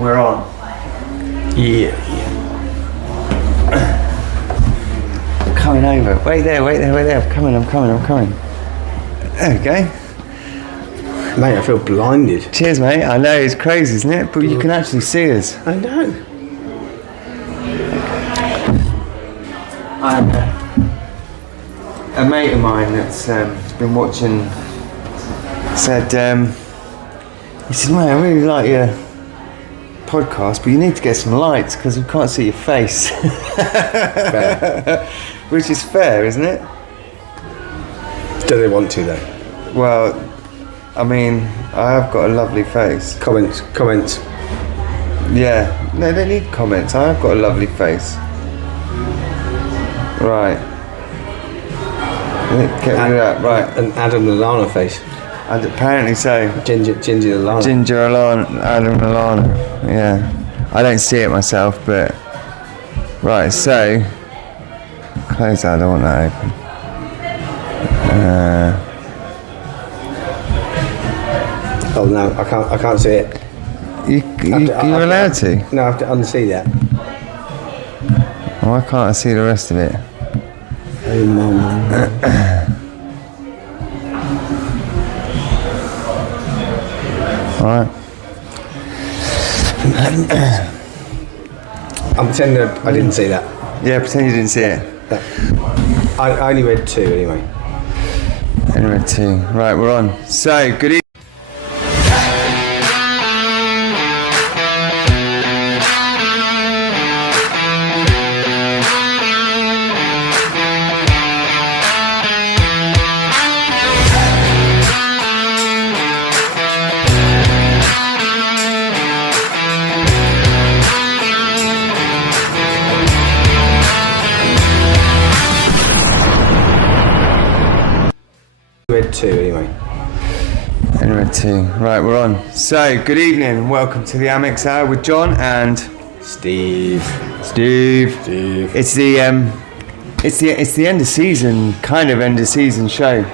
We're on. Yeah. I'm coming over. Wait there. I'm coming. There we go. Mate, I feel blinded. Cheers, mate. I know, it's crazy, isn't it? But you can actually see us. I know. I'm a mate of mine that's been watching said, he said, mate, I really like your podcast, but you need to get some lights because we can't see your face. Which is fair, isn't it? Do they want to though? Well, I mean, I have got a lovely face. Comments. Yeah, no, they need comments. I have got a lovely face. Right. Get rid of that, right. An Adam Lallana face. And apparently so. Ginger Lallana. Ginger Lallana, Adam Lallana. Yeah. I don't see it myself, but... Right, so... Close that, I don't want that open. Oh no, I can't see it. You're allowed to? No, I have to unsee that. Why can't I see the rest of it? Oh mum. Alright. I'm pretending I didn't see that. Yeah, pretend you didn't see it. I only read 2 anyway. Anyway, 2. Right, we're on. So, good evening. Read 2 anyway. Anyway, 2. Right, we're on. So, good evening and welcome to the Amex Hour with John and Steve. It's the end of season, kind of end of season show.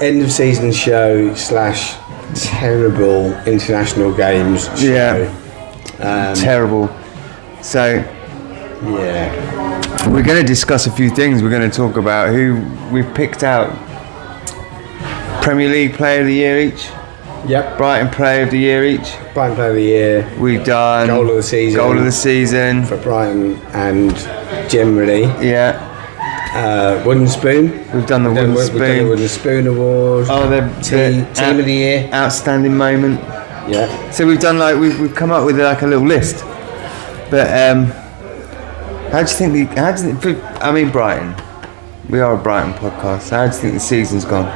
End of season show / terrible international games show. Yeah. Terrible. So, yeah. we're going to discuss a few things. We're going to talk about who we've picked out. Premier League Player of the Year each. Yep. Brighton Player of the Year each. Brighton Player of the Year. We've done Goal of the season. For Brighton and generally. Yeah. Wooden Spoon. We've done the Wooden Spoon. We've done the Wooden Spoon Award. Oh, the team of the Year. Outstanding moment. Yeah. So we've done we've come up with like a little list. But how do you think I mean Brighton. We are a Brighton podcast. So how do you think the season's gone?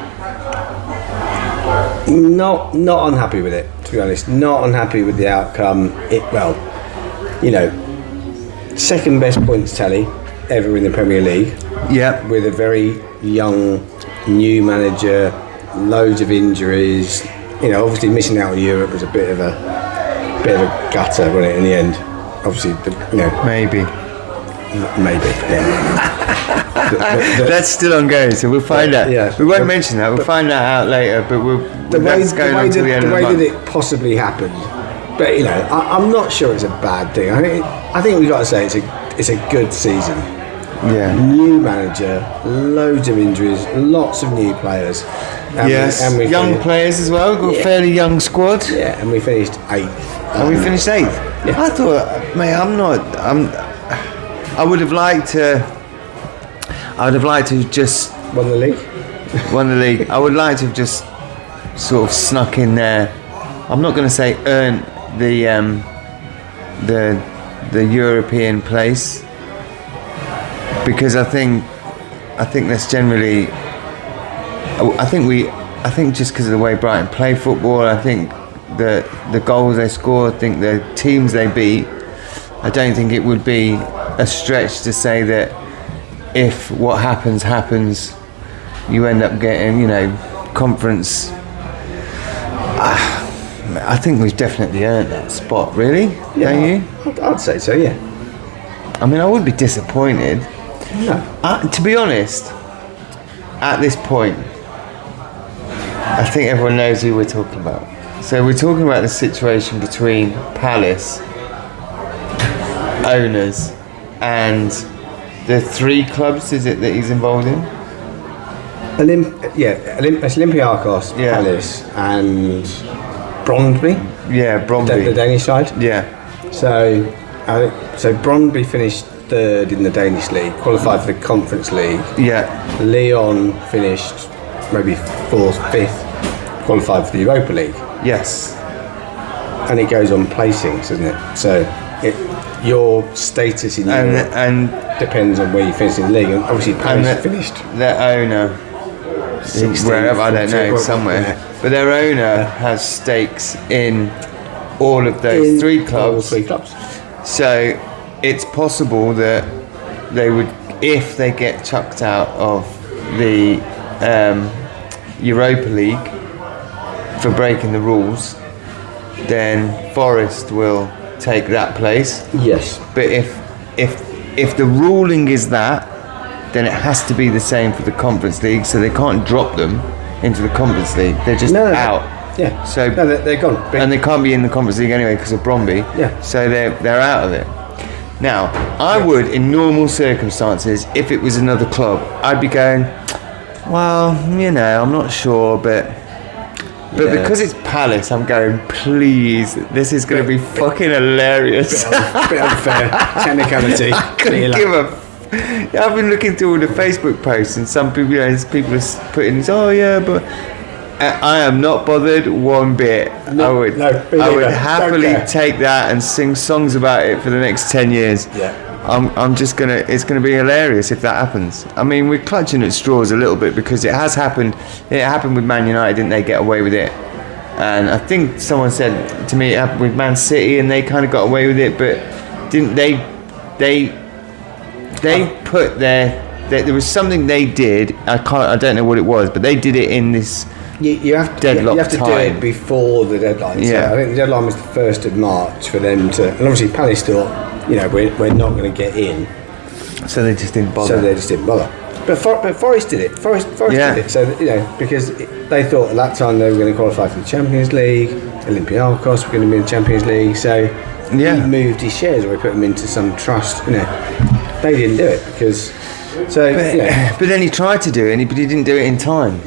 Not unhappy with it, to be honest. Not unhappy with the outcome. Second best points tally ever in the Premier League. Yeah. With a very young, new manager, loads of injuries. Obviously missing out on Europe was a bit of a gutter, wasn't it? In the end, obviously, maybe. Yeah. That's still ongoing, so we'll find out. Yeah. We won't mention that. We'll find that out later. But the way that it possibly happened. But I'm not sure it's a bad thing. I think we've got to say it's a good season. Yeah. New manager, loads of injuries, lots of new players. And we young players as well. Got a fairly young squad. Yeah, and we finished 8th. And we finished 8th. Yeah. I thought, mate, I would have liked to just won the league. I would like to have just sort of snuck in there. I'm not going to say earned the European place, because I think that's generally. I think just because of the way Brighton play football, I think the goals they score, I think the teams they beat. I don't think it would be a stretch to say that if what happens, you end up getting, conference. I think we've definitely earned that spot, really, don't you? I'd say so, yeah. I mean, I would be disappointed. No. To be honest, at this point, I think everyone knows who we're talking about. So we're talking about the situation between Palace owners and the 3 clubs, is it, that he's involved in? It's Olympiacos, Yeah. Palace, and Brondby, Yeah, Bromby. the Danish side. Yeah. So Brondby finished 3rd in the Danish league, qualified for the Conference League. Yeah. Leon finished maybe 4th, 5th, qualified for the Europa League. Yes. And it goes on placings, doesn't it? So your status in Europe And depends on where you finish in the league. And obviously Palace finished their owner, 16th, wherever, I don't know, 14th, somewhere. yeah. But their owner has stakes in all of those In 3 all clubs. 3 clubs. So it's possible that they would, if they get chucked out of the Europa League for breaking the rules, then Forest will take that place. Yes. But if the ruling is that, then it has to be the same for the Conference League, so they can't drop them into the Conference League. They're just out. Yeah. So no, they're gone. and they can't be in the Conference League anyway because of Bromby. Yeah. So they're out of it. Now, I would, in normal circumstances, if it was another club, I'd be going, well, you know, I'm not sure, but Yeah. because it's Palace, I'm going, please, this is going to be fucking hilarious. Bit unfair. Technicality. Couldn't give a. I've been looking through all the Facebook posts, and some people, people are putting this. Oh yeah, but I am not bothered one bit. I would happily Don't care. take that and sing songs about it for the next 10 years. Yeah. I'm just gonna. It's gonna be hilarious if that happens. I mean, we're clutching at straws a little bit because it has happened. It happened with Man United, didn't they? Get away with it. And I think someone said to me it happened with Man City, and they kind of got away with it, but didn't they? They put there was something they did. I don't know what it was, but they did it in this. You have to Deadlock you have to do time. it before the deadline. Yeah. So I think the deadline was the 1st of March for them to, and obviously Palace thought, you know, we're not going to get in, So they just didn't bother. so they just didn't bother. But Forest did it. Forest Yeah. did it. So you know, because they thought at that time they were going to qualify for the Champions League. Olympiacos were going to be in the Champions League. So Yeah. he moved his shares, or he put them into some trust. You know, they didn't do it because. So But then he tried to do it, but he didn't do it in time.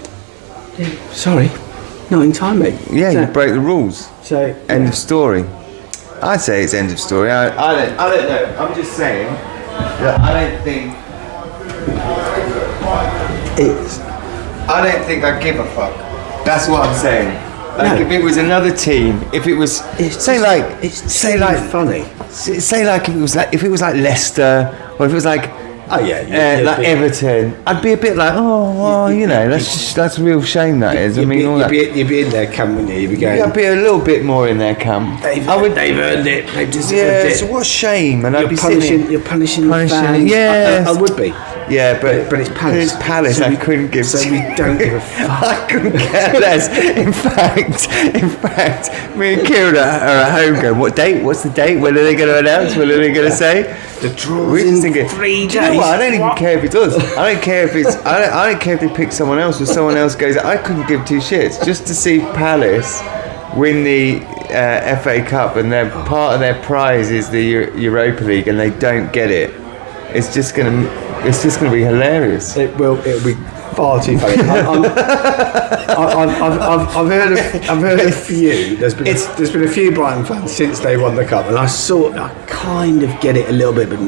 sorry, not in time, mate. Yeah, So, you break the rules. so End of story. I'd say it's end of story. I don't know. I'm just saying that I don't think it's. I don't think I'd give a fuck. That's what I'm saying. Like No. if it was another team, if it was say like funny. say like if it was like Leicester, or if it was like Oh yeah, like Everton, I'd be a bit like, oh, well, you know, that's a real shame that is. I mean, all that. You'd be in their camp, wouldn't you? You'd be going. Yeah, I'd be a little bit more in their camp. They've earned it. They've deserved Yeah, it. so what a shame, and I'd be You're punishing the fans. Yeah, I would be. Yeah, but it's Palace. It's Palace. So I we- couldn't give. So we don't give a fuck. I couldn't care less. In fact, me and Kieran are at home going, what date? What's the date? When are they going to announce? When are they going to say? The draw's We're just in thinking, 3 "Do you know days." what? I don't even care if it does. I don't care if it's. I don't care if they pick someone else or someone else goes. I couldn't give 2 shits just to see Palace win the FA Cup, and their part of their prize is the Europa League, and they don't get it. It's just gonna be hilarious. It'll be far too funny. I've heard a few. There's been a few Brighton fans since they won the cup, and I kind of get it a little bit, but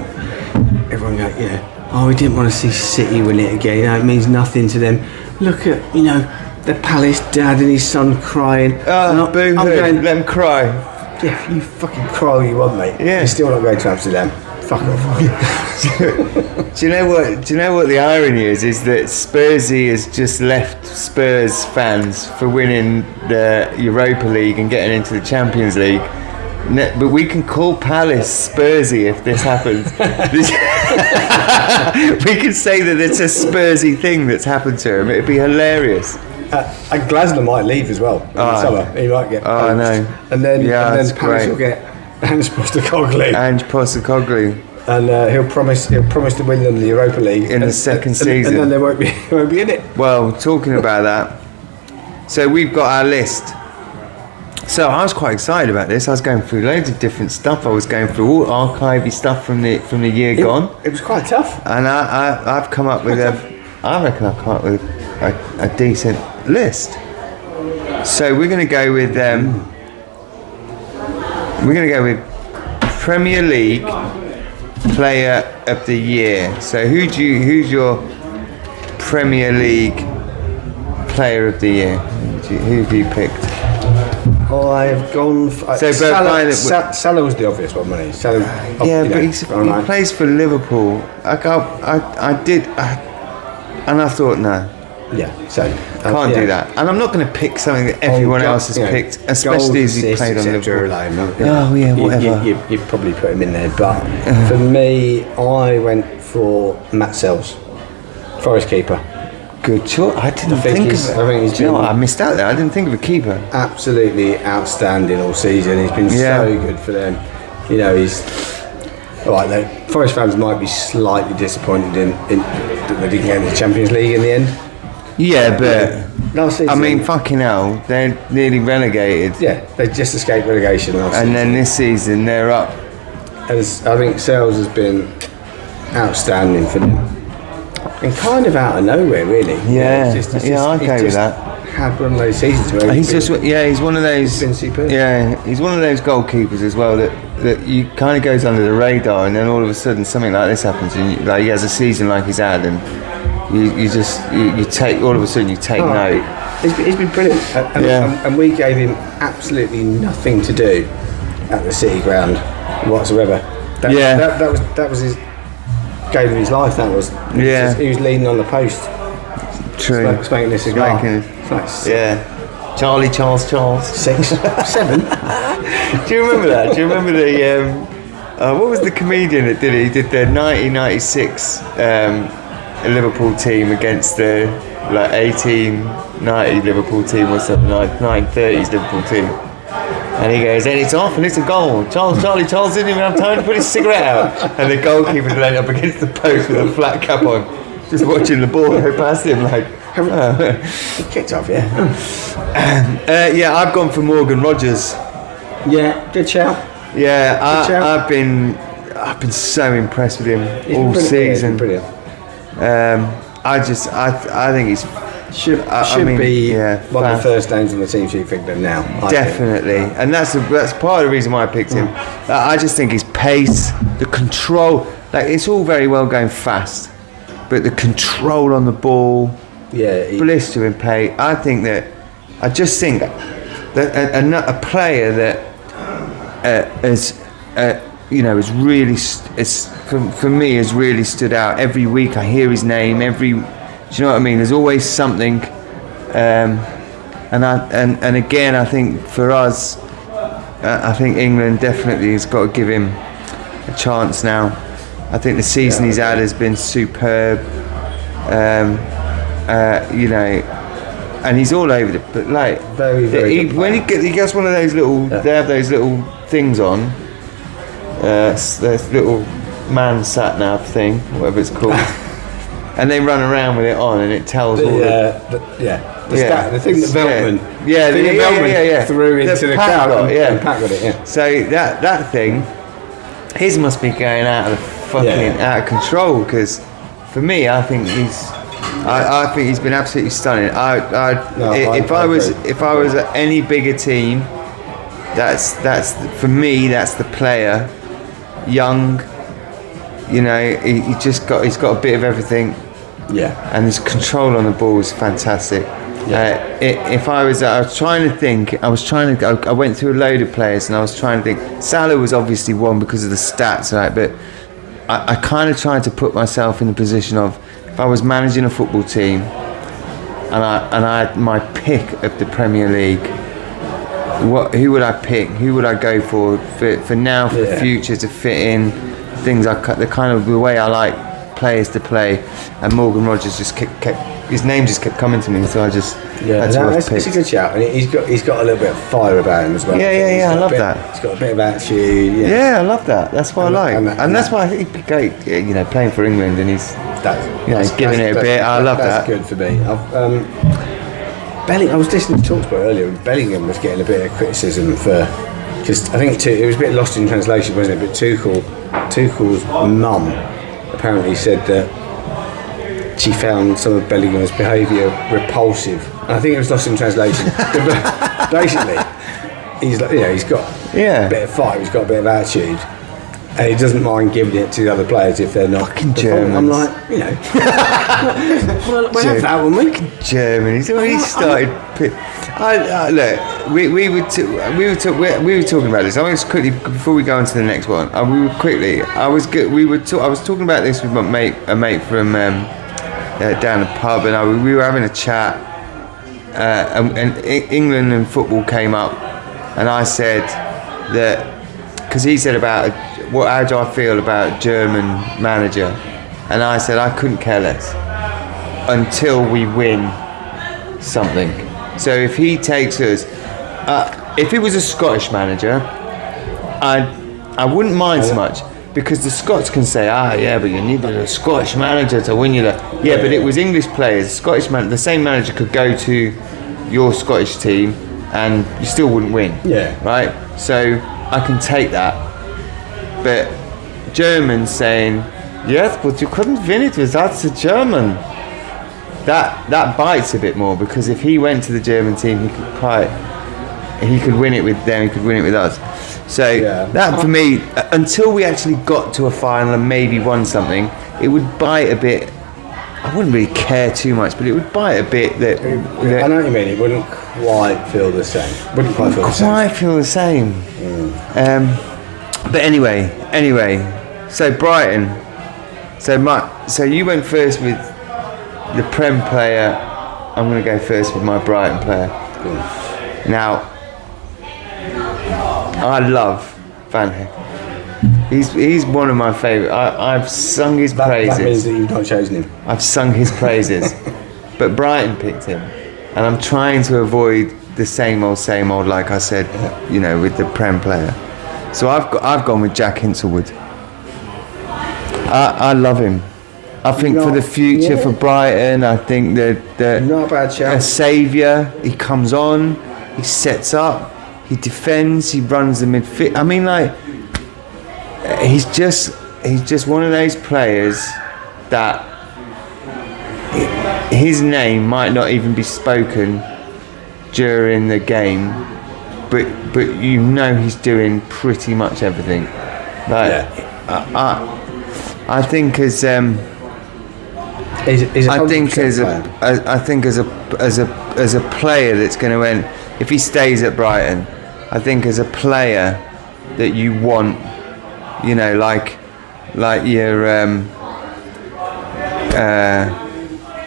everyone go, you know, oh, we didn't want to see City win it again. You know, it means nothing to them. Look at, you know, the Palace dad and his son crying. Oh, boo hoo! Let them cry. Yeah, you fucking cry all you want, mate. Yeah. You're still not going to Amsterdam. Fuck off. Do you know what the irony is? Is that Spursy has just left Spurs fans for winning the Europa League and getting into the Champions League. But we can call Palace Spursy if this happens. We can say that it's a Spursy thing that's happened to him. It'd be hilarious. And Glasner might leave as well in the summer. He might get I know. And then that's Palace great. will get Ange Postecoglou. Ange Postecoglou. And he'll promise to win them the Europa League In the second season. and then they won't be in it. Well, talking about that, so we've got our list. So I was quite excited about this. I was going through loads of different stuff. I was going through all archivey stuff from the year gone. It was quite tough. And I've come up with I reckon I've come up with a decent list. So we're going to go with Premier League Player of the Year. So who's your Premier League Player of the Year? Who have you picked? I have gone for... Salah was the obvious one, wasn't he? Salah, but he plays for Liverpool. And I thought, no. Yeah, so... Can't do that. And I'm not going to pick something that everyone else has picked, especially as he played on Liverpool. Whatever. You'd probably put him in there. But for me, I went for Matt Sells, Forest keeper. Good choice. I missed out there. I didn't think of a keeper. Absolutely outstanding all season. He's been so good for them. You know, he's all right. Though Forest fans might be slightly disappointed in that they didn't get in the Champions League in the end. Yeah, but last season, I mean, fucking hell, they're nearly relegated. Yeah, they just escaped relegation last season. And then this season they're up. And I think Sells has been outstanding for them. And kind of out of nowhere, really. Yeah, I'd go with that. Had one of those seasons where he's one of those. He's been superb. Yeah, he's one of those goalkeepers as well that you kind of goes under the radar, and then all of a sudden something like this happens, and he has a season like he's had, and you take all of a sudden you take note. He's been brilliant, and we gave him absolutely nothing to do at the City ground whatsoever. That was his. Game of his life, that was. He was leaning on the post. True. Smoking this cigar. Charles. 6, 7. Do you remember that? Do you remember the what was the comedian that did it? He did the 1996 Liverpool team against the 1890 Liverpool team or something, like 1930s Liverpool team. And he goes, and it's off and it's a goal. Charles didn't even have time to put his cigarette out. And the goalkeeper leaned up against the post with a flat cap on, just watching the ball go past him like... He kicked off, I've gone for Morgan Rogers. Yeah, good shout. Yeah, I've been so impressed with him all season. Brilliant. I think he's... Should be one of the first names on the team sheet for England now. Definitely, and that's part of the reason why I picked him. I just think his pace, the control, it's all very well going fast, but the control on the ball, blistering pace. I just think that a player that has really for me has really stood out. Every week I hear his name. Do you know what I mean? There's always something, and again, I think for us, I think England definitely has got to give him a chance now. I think the season he's had has been superb, and he's all over it. But very, very when he gets one of those little, they have those little things on, this little man sat nav thing, whatever it's called. And they run around with it on, and it tells all the thing that Veltman threw into the crowd. And Pat got it. So that thing, his must be going out of control. Because for me, I think he's been absolutely stunning. If I was at any bigger team, that's for me. That's the player, young. You know, he's got a bit of everything. Yeah, and his control on the ball is fantastic. I was trying to think. I went through a load of players, and I was trying to think. Salah was obviously one because of the stats, right? But I kind of tried to put myself in the position of if I was managing a football team, and I had my pick of the Premier League. Who would I pick? Who would I go for the future to fit in things? The kind of the way I like players to play, and Morgan Rogers just kept his name just kept coming to me, so I just had to pick. It's a good shout, and he's got a little bit of fire about him as well. I love that. He's got a bit of attitude. Yeah, I love that. That's what I like, and that's why he'd be great. Playing for England, and he's giving it a bit. I love that. That's good for me. I was listening to Talksport earlier, and Bellingham was getting a bit of criticism for just. I think it was a bit lost in translation, wasn't it? But Tuchel's mum apparently said that she found some of Bellingham's behaviour repulsive. And I think it was lost in translation. But basically, he's like, he's got a bit of fight, he's got a bit of attitude. And he doesn't mind giving it to the other players if they're not fucking Germans. I'm like, we'll have that one, we can. Germans. When he started, look, we were talking about this. I was quickly before we go on to the next one. I was talking about this with a mate from down the pub, and we were having a chat, and England and football came up, and I said that because he said about how do I feel about German manager, and I said I couldn't care less until we win something. So if he takes us, if it was a Scottish manager, I wouldn't mind so much, because the Scots can say, but you needed a Scottish manager to win you that. Yeah, but it was English players. The same manager could go to your Scottish team and you still wouldn't win. Yeah. Right? So I can take that. But Germans saying, yes, but you couldn't win it without the German. That bites a bit more, because if he went to the German team, he could win it with them, he could win it with us. So that for me, until we actually got to a final and maybe won something, it would bite a bit. I wouldn't really care too much, but it would bite a bit that I know what you mean. It wouldn't quite feel the same. Feel the same. But anyway. So Brighton. So you went first with the Prem player. I'm going to go first with my Brighton player. Cool. Now, I love Van Heck. He's one of my favourite. I've sung his praises. That means that you've not chosen him. I've sung his praises, but Brighton picked him, and I'm trying to avoid the same old, like I said, with the Prem player. So I've gone with Jack Hinchelwood. I love him. I think for the future for Brighton, I think that not a bad shout. A saviour. He comes on, he sets up, he defends, he runs the midfield. I mean, like, he's just one of those players that his name might not even be spoken during the game, but he's doing pretty much everything. Like, I think as a player that's going to end, if he stays at Brighton, I think as a player that you want, like your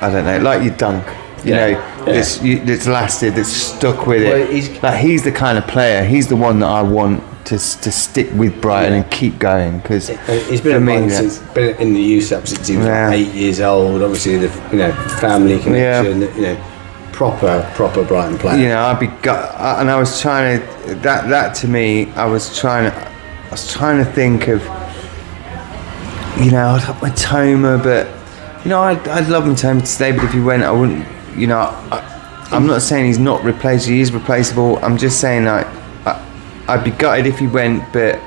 I don't know, like your Dunk, that's lasted, that's stuck with it. He's the kind of player. He's the one that I want to stick with Brighton and keep going, because he's been been in the USAP since he was 8 years old. Obviously, the family connection. Proper Brighton player. and I was trying to that to me. I was trying to think of. I'd love Matoma, but I'd love Matoma to stay. But if he went, I wouldn't. I'm not saying he's not replaceable. He is replaceable. I'm just saying I'd be gutted if he went, but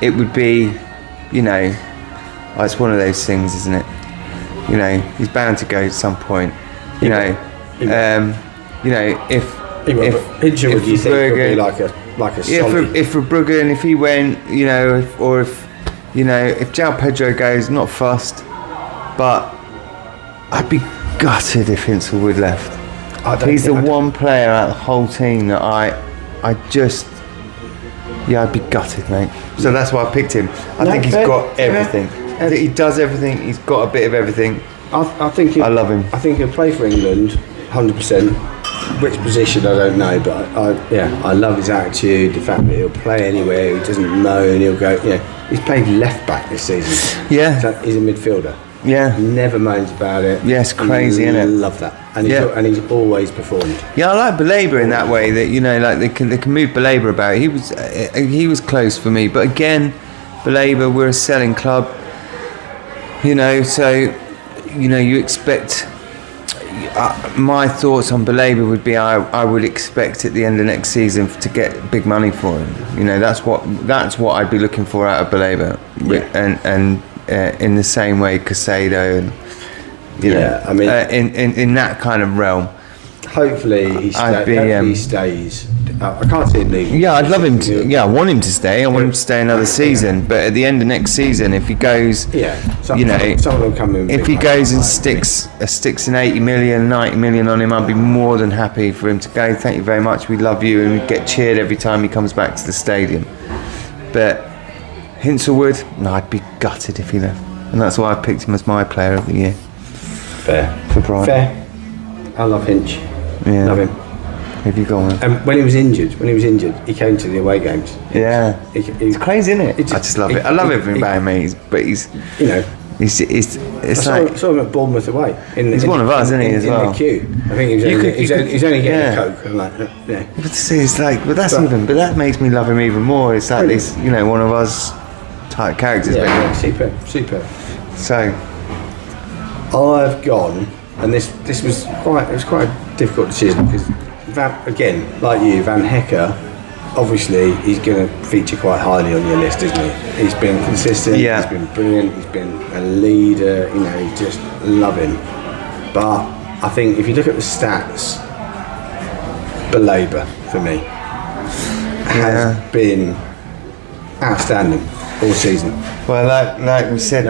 it would be, it's one of those things, isn't it? He's bound to go at some point. If Hinchelwood, you think would be like a solid. If Verbruggen, if he went, if João Pedro goes, not fussed, but I'd be gutted if Hinchelwood left. He's the one player out of the whole team that I just. I'd be gutted, mate. So that's why I picked him. I think he's got everything. I think he does everything. He's got a bit of everything. I I love him. I think he'll play for England, 100%. Which position I don't know, but I love his attitude. The fact that he'll play anywhere, he doesn't moan. He'll go. He's played left back this season. Yeah. So he's a midfielder. Yeah. He never moans about it. Yeah, it's crazy, isn't it? I love that. And he's always performed. Yeah, I like Baleba in that way. That they can move Baleba about. He was close for me, but again, Baleba, we're a selling club. So you expect. my thoughts on Baleba would be I would expect at the end of next season to get big money for him. You know, that's what I'd be looking for out of Baleba. Yeah. And in the same way Caicedo and you know, I mean, in that kind of realm. Hopefully he stays. I can't see him leaving. Yeah, I'd love him to. Yeah, I want him to stay. I want him to stay another season. But at the end of next season, if he goes, someone will come in. If he goes and sticks an 80 million, 90 million on him, I'd be more than happy for him to go. Thank you very much. We love you, and we get cheered every time he comes back to the stadium. But Hinshelwood, no, I'd be gutted if he left, and that's why I picked him as my player of the year. Fair for Brighton. Fair. I love Hinch. Yeah. Love him. Have you gone? And when he was injured, he came to the away games. Yeah, it's crazy, isn't it? I just love it. I love everything about him, but he's, you know, it's I saw him at Bournemouth away. He's one of us, isn't he? As well. In the queue. I think he's only getting a Coke. I'm like, yeah. But to see, it's like, but that makes me love him even more. It's like this, you know, one of us type characters. Yeah, super. So, I've gone, and this was quite a difficult decision because. Again, like you, Van Hecker, obviously he's going to feature quite highly on your list, isn't he? He's been consistent, He's been brilliant, he's been a leader, you know, you just love him. But I think if you look at the stats, Baleba, for me, has been outstanding all season. Well, like we said,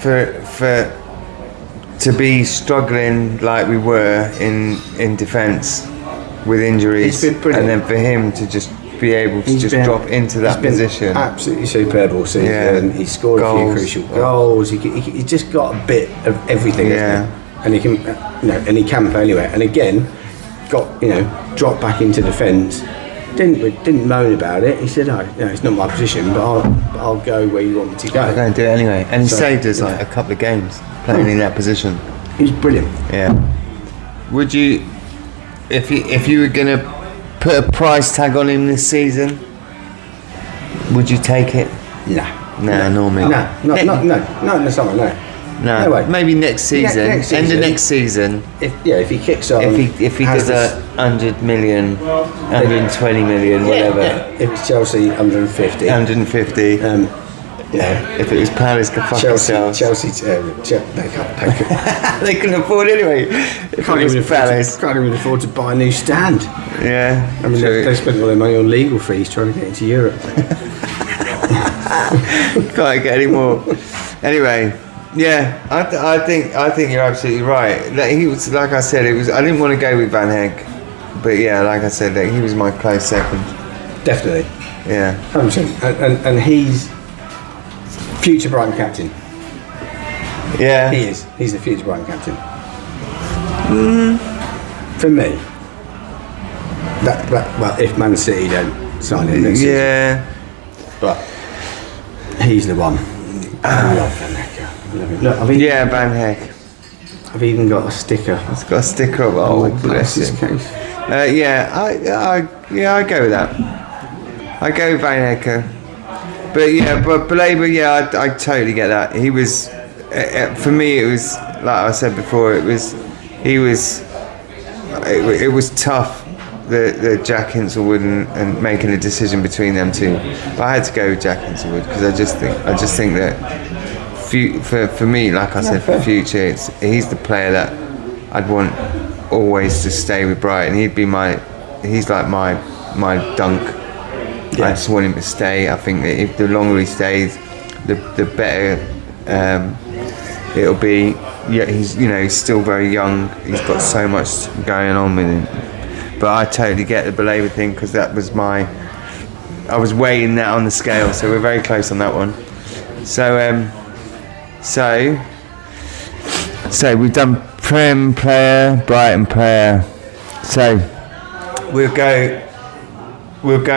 for to be struggling like we were in defence with injuries, and then for him to just be able to drop into that position, absolutely superb all season. Yeah. He scored goals, a few crucial goals. He just got a bit of everything. Yeah, and he can, you know, and he can play anywhere. And again, dropped back into defence. Didn't moan about it. He said, it's not my position, but I'll go where you want me to go. I'll go and do it anyway. And he saved us like a couple of games playing in that position. He was brilliant. Yeah. Would you, if you were going to put a price tag on him this season, would you take it? No, normally. No, in the summer, no. No way. Maybe next season. End of next season. If he kicks on. If he does 100 million, 120 million, whatever. Yeah. If it's Chelsea, 150. 150. If it was Palace, could fuck themselves. Chelsea, they can't. They couldn't afford anyway. Can't even afford to buy a new stand. Yeah. I mean, they spent all their money on legal fees trying to get into Europe. Can't get any more. Anyway. Yeah, I think you're absolutely right. He was, like I said, I didn't want to go with Van Heck, but yeah, like I said, he was my close second. Definitely. Yeah. 100%. And he's future Brighton captain. Yeah. He is. He's the future Brighton captain. For me. Well, if Man City don't sign him next season. Yeah. But he's the one. I love Van Heck. Look, Van Heck. I've even got a sticker. It's got a sticker of bless his case. I go with that. I go with Van Hecker. But Baleba, I totally get that. He was, for me, it was like I said before. It was tough. The Jack Hinshelwood and making a decision between them two. But I had to go with Jack Hinshelwood because I just think that. For me, like I said, for future, he's the player that I'd want always to stay with Brighton. He's like my Dunk. Yeah. I just want him to stay. I think that if the longer he stays, the better it'll be. Yeah, he's still very young. He's got so much going on with him. But I totally get the Baleba thing because that was I was weighing that on the scale, so we're very close on that one. So we've done Prem player, Brighton player. So we'll go with.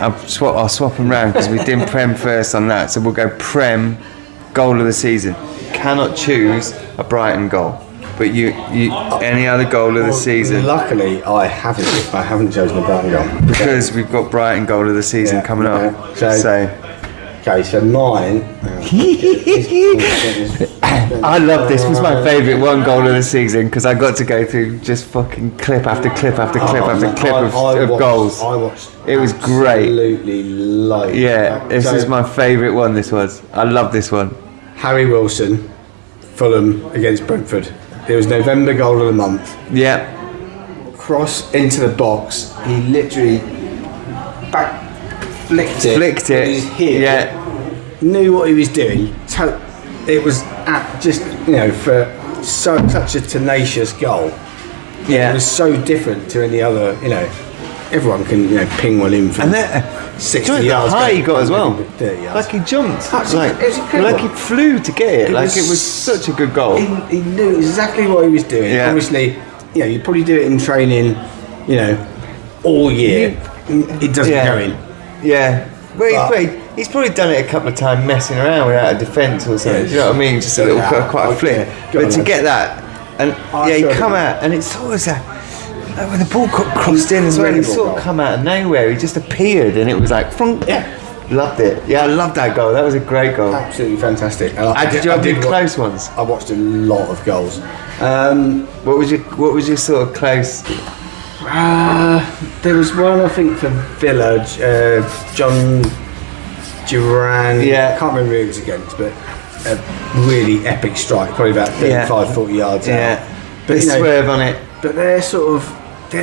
I'll swap them round because we did Prem first on that. So we'll go Prem, goal of the season. Cannot choose a Brighton goal, but you any other goal of the season. Luckily, I haven't chosen a Brighton goal because we've got Brighton goal of the season coming up. So. Okay, so mine. I love this. This was my favourite one goal of the season because I got to go through just fucking clip after clip after clip after clip of goals. I watched. It was great. Absolutely loads. Yeah, this is my favourite one. This was. I love this one. Harry Wilson, Fulham against Brentford. It was November goal of the month. Yeah. Cross into the box. He literally flicked it. Flicked with it. his heel. Yeah. Knew what he was doing. It was just, you know, for such a tenacious goal. Yeah. It was so different to any other, you know. Everyone can, you know, ping one in from And then 60 the yards. high he got as well. 30 yards. Like he jumped. It was incredible. Like he flew to get it. Like it was such a good goal. He knew exactly what he was doing. Yeah. Obviously, you know, you probably do it in training, you know, all year. It doesn't go in. Yeah. Well, he's probably done it a couple of times messing around without a defence or something. Yeah. Do you know what I mean? Just a little, quite a flick. Yeah. But to get that, and he come out, and it's always that. Like when the ball got crossed in as well, he sort of come out of nowhere. He just appeared, and it was like, flunk. Yeah. Loved it. Yeah, I loved that goal. That was a great goal. Absolutely fantastic. Did you have any close ones? I watched a lot of goals. What was your sort of close? There was one, I think, for Villa, John Duran. Yeah. I can't remember who it was against, but a really epic strike, probably about 35, 40 yards out. But you know, swerve on it. But they're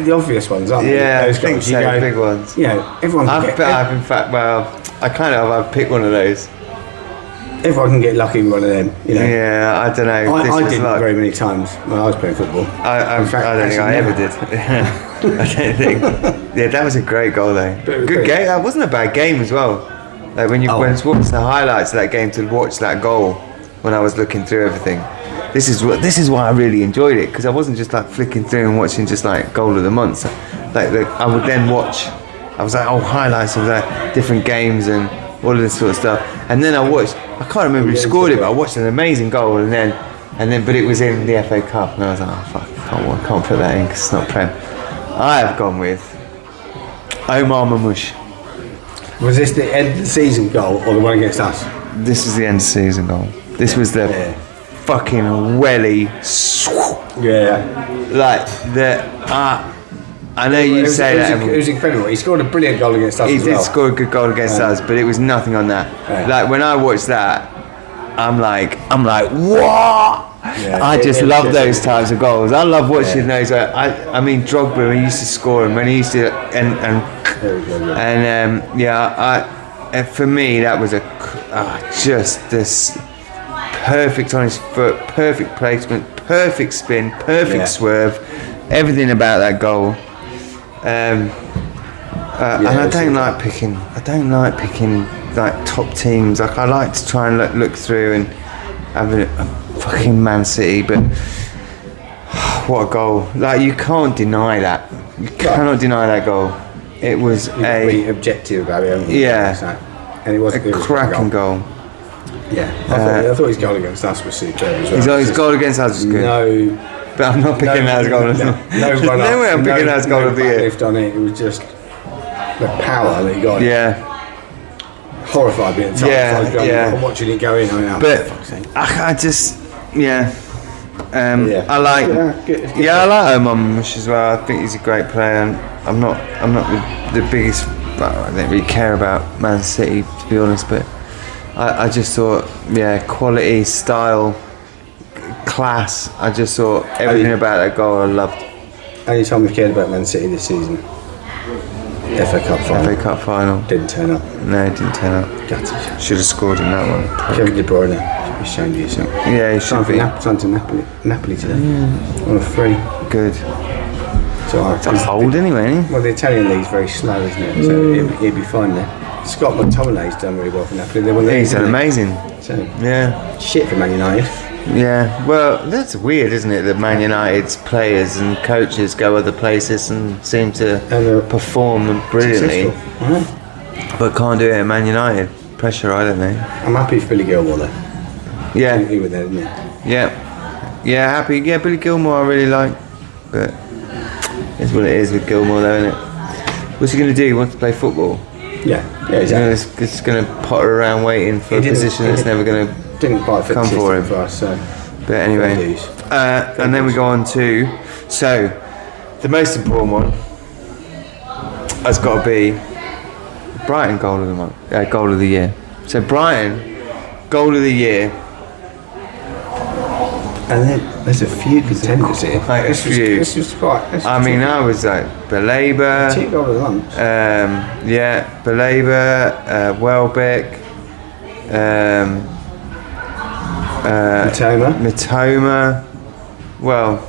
the obvious ones, aren't they? Yeah, Those I think goals, so. you know, Big ones. You know, everyone can I've picked one of those. everyone can get lucky with one of them. You know. Yeah, I don't know. I didn't very many times when I was playing football. I don't think I ever did. I don't think. Yeah, that was a great goal though. Good game. That wasn't a bad game as well. Like when I watched the highlights of that game to watch that goal when I was looking through everything. This is why I really enjoyed it, because I wasn't just like flicking through and watching just like goal of the month. I would then watch. I was like, highlights of different games and all of this sort of stuff. And then I watched. I can't remember who scored it, but I watched an amazing goal, and then, but it was in the FA Cup, and I was like, oh fuck, I can't put that in because it's not Prem. I have gone with Omar Mamouche. Was this the end of the season goal or the one against us? This is the end of the season goal. This was the fucking welly. Yeah. Like the. I know you say that. It was incredible. He scored a brilliant goal against us. He as did well. score a good goal against us, but it was nothing on that. Yeah. Like when I watched that, I'm like, what? Yeah, I just love those types of goals. I love watching those. I mean, Drogba, when he used to score them, when he used to, and for me that was just this perfect on his foot, perfect placement, perfect spin, perfect swerve, everything about that goal. And I don't like picking like top teams. Like I like to try and look through and have a fucking Man City, but what a goal! Like you can't deny that. You cannot deny that goal. It was be objective about it. And it was a cracking goal. Yeah, I thought his goal against us was superb as well. His goal against us was good. No. But I'm not picking that as goal. No way I'm picking that as goal of the year. Lift on it. It was just the power that he got. Yeah. Horrified me at the time. I'm watching it go in. But I just, I like, I like Omar Mamouche as well. I think he's a great player. And I'm not the biggest. Well, I don't really care about Man City to be honest, but I just thought, quality, style, class. I just thought everything about that goal I loved. Only time we've cared about Man City this season. FA Cup final. Didn't turn up. No, it didn't turn up. Gutted. Should have scored in that one. Kevin De Bruyne should be ashamed of yourself. Yeah, he should be. Time to Napoli today. On a free. Good. So That's old anyway, isn't he? Well, the Italian league's very slow, isn't it? So he'll be fine there. Scott McTominay's done really well for Napoli. He's done amazing. So, shit for Man United. Yeah, well, that's weird, isn't it? That Man United's players and coaches go other places and seem to perform brilliantly, but can't do it at Man United. Pressure, I don't know. I'm happy for Billy Gilmore though. Yeah, he was there, didn't he? Yeah, happy. Yeah, Billy Gilmore I really like, but it's what it is with Gilmore, though, isn't it? What's he going to do? He wants to play football. Yeah, You know, exactly. it's going to potter around waiting for a position that's never going to. Didn't quite fit come the for system him. for us, so. But anyway, Fair dues. and then we go on to the most important one has got to be Brighton goal of the month, goal of the year. So Brighton goal of the year. And then there's a few contenders here. Quite a This was- few. This was quite. This I was mean, I was like Belabor, two goal of the month. Belabor, Welbeck, Matoma. Well,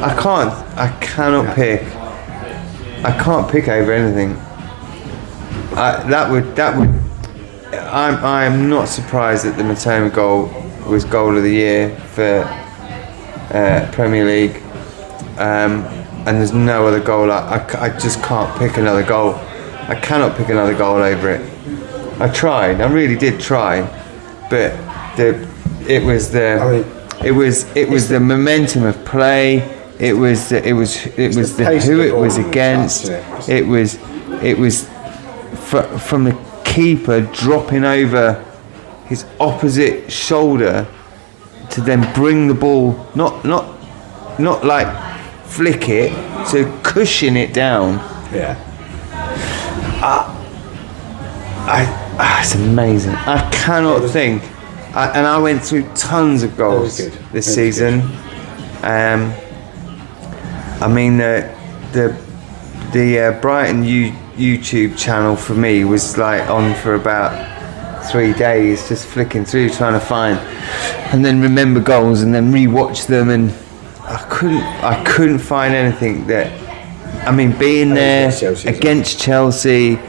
I cannot pick. I can't pick over anything. I'm not surprised that the Matoma goal was goal of the year for Premier League, and there's no other goal. I just can't pick another goal. I cannot pick another goal over it. I tried. I really did try, but it was the momentum of play. It was the who it was against. It was from the keeper dropping over his opposite shoulder to then bring the ball, not like flick it, to cushion it down. Yeah. It's amazing. I cannot think. And I went through tons of goals this season. I mean, the Brighton YouTube channel for me was like on for about 3 days, just flicking through trying to find, and then remember goals, and then rewatch them, and I couldn't find anything that. I mean, being there against Chelsea,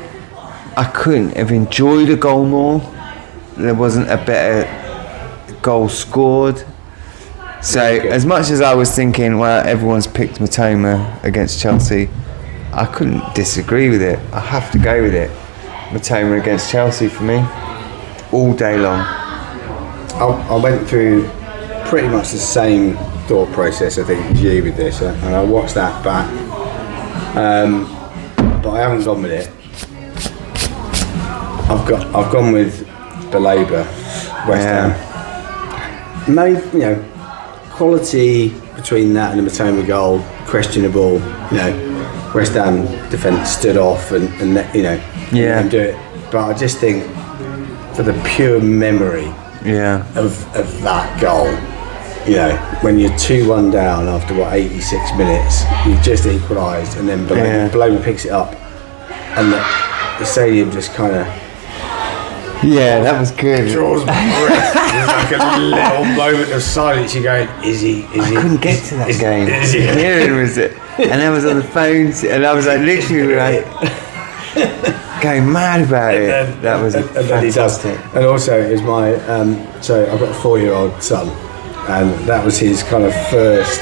I couldn't have enjoyed a goal more. There wasn't a better goal scored. So as much as I was thinking, well, everyone's picked Matoma against Chelsea, I couldn't disagree with it. I have to go with it. Matoma against Chelsea for me, all day long. I went through pretty much the same thought process, I think, as you with this, and I watched that back. But I haven't gone with it. I've gone with Belabor, West Ham. Maybe, quality between that and the Matoma goal, questionable. West Ham defence stood off and do it. But I just think, for the pure memory of that goal, when you're 2-1 down after 86 minutes, you've just equalised, and then Belabor picks it up, and the stadium just kind of. Yeah, that was good. Draws my breath. There's like a little moment of silence. You're going, is he? I couldn't get to that game. Kieran was it, and I was on the phone, and I was like literally going mad about it. That was fantastic. And also, it was my so I've got a 4-year-old son, and that was his kind of first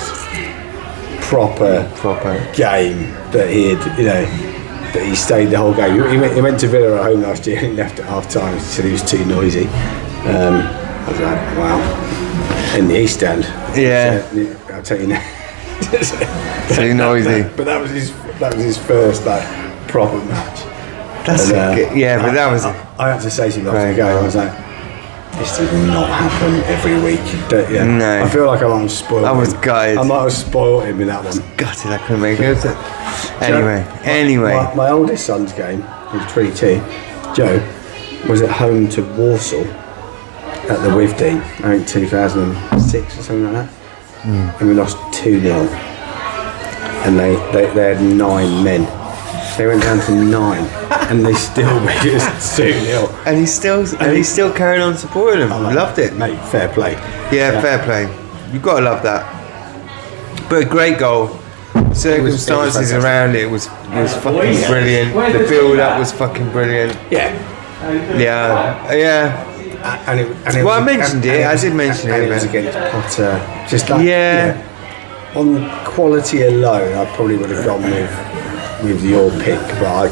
proper game that he had, that he stayed the whole game. He went to Villa at home last year and he left at half time. He said he was too noisy. I was like, wow. In the East End. Yeah. So, I'll tell you now. Too noisy. But that was his first proper match. But that was. I had to say to him after the game, I was like, this does not happen every week. No. I feel like I might have spoiled him. I was gutted. I might have spoiled him in that one. Gutted I couldn't make it. Anyway. My oldest son's game, who's 22, Joe, was at home to Walsall at the Withdean, I think 2006 or something like that. And we lost 2-0. And they had 9 men. They went down to 9, and they still made it 2-0. And he's still carrying on supporting him. Loved it, mate. Fair play. Yeah, fair play. You've got to love that. But a great goal. Circumstances around it was fucking brilliant. The build-up was fucking brilliant. Yeah. And it I mentioned it. I did mention it. It was against Potter. Just like on quality alone, I probably would have gone with your pick, but I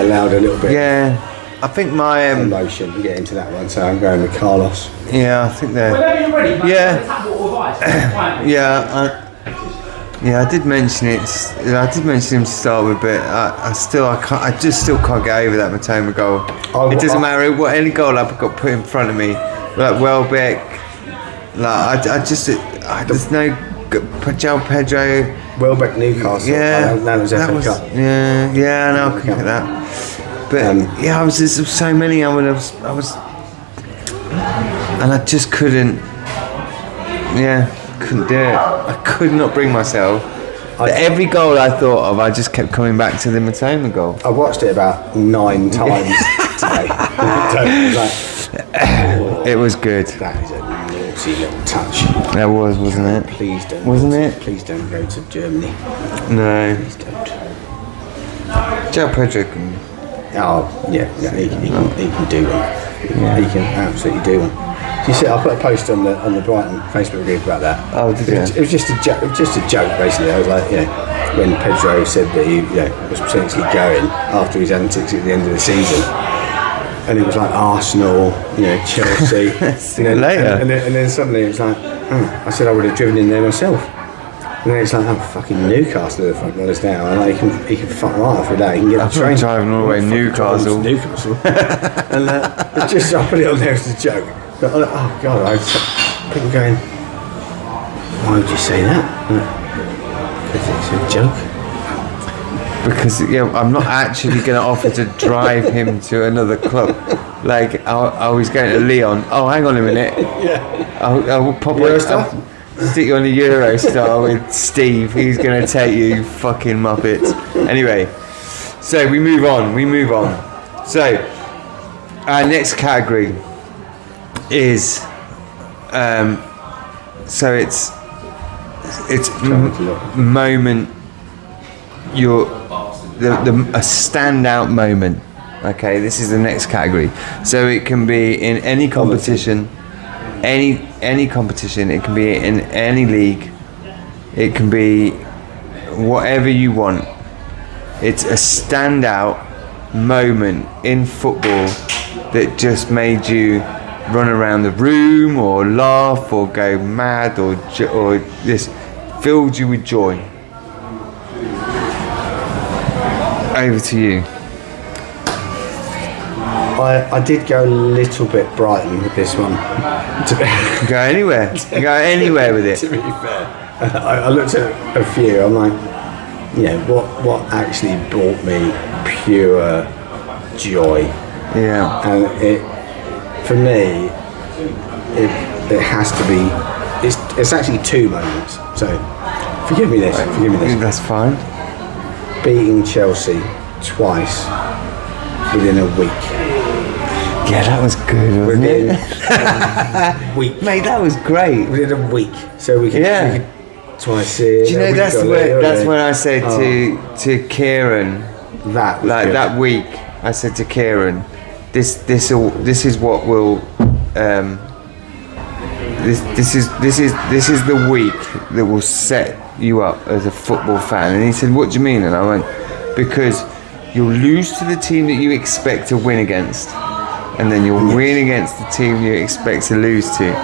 allowed a little bit. Yeah, I think my emotion to get into that one, so I'm going with Carlos. Yeah, I think they're. Yeah, I did mention it. I did mention him to start with, but I just still can't get over that Matoma goal. It doesn't matter what any goal I've got put in front of me, like Welbeck. Like there's no João Pedro. Welbeck Newcastle. Yeah, that was FA Cup. Yeah, I know. I can get that. But I was just so many. I was, and I just couldn't. Yeah. Couldn't do it. I could not bring myself. Every goal I thought of, I just kept coming back to the Matoma goal. I watched it about 9 times today. It was good. That is a naughty little touch. That was, wasn't it? Please don't. Wasn't it? Please don't go to Germany. No. Please don't. João Pedro can. Oh yeah, he can do one. He can absolutely do one. You see, I put a post on the Brighton Facebook group about that. Oh, did you? It was just a joke. It was just a joke, basically. I was like, when Pedro said that he, was potentially going after his antics at the end of the season, and it was like Arsenal, Chelsea. Later. And then suddenly it was like, I said I would have driven in there myself. And then it's like, fucking Newcastle are the fucking runners now. And like, he can fuck right for a day. He can get the train. Driving all the way to Newcastle. And it's just, I put it on there as a joke. But, oh God, people going, why would you say that? Because it's a joke. Because I'm not actually going to offer to drive him to another club. Like I was going to Lyon. Oh, hang on a minute. Yeah. I'll pop Eurostar. Stick you on the Eurostar with Steve. He's going to take you, fucking muppets. Anyway, so we move on. So our next category is so it's moment a standout moment. Okay, this is the next category. So it can be in any competition, any competition. It can be in any league. It can be whatever you want. It's a standout moment in football that just made you run around the room or laugh or go mad or just filled you with joy. Over to you. I did go a little bit Brighton with this one. Go anywhere. Go anywhere with it. To be fair, I looked at a few. I'm like, what actually brought me pure joy? Yeah. And for me, it has to be. It's actually 2 moments. So forgive me this. That's fine. Beating Chelsea twice within a week. Yeah, that was good, wasn't it? Week. Mate, that was great. Within a week. So we could twice see it. Do you know that's when I said to Kieran that week I said to Kieran, this is what will this is the week that will set you up as a football fan. And he said, what do you mean? And I went, because you'll lose to the team that you expect to win against, and then you'll win against the team you expect to lose to.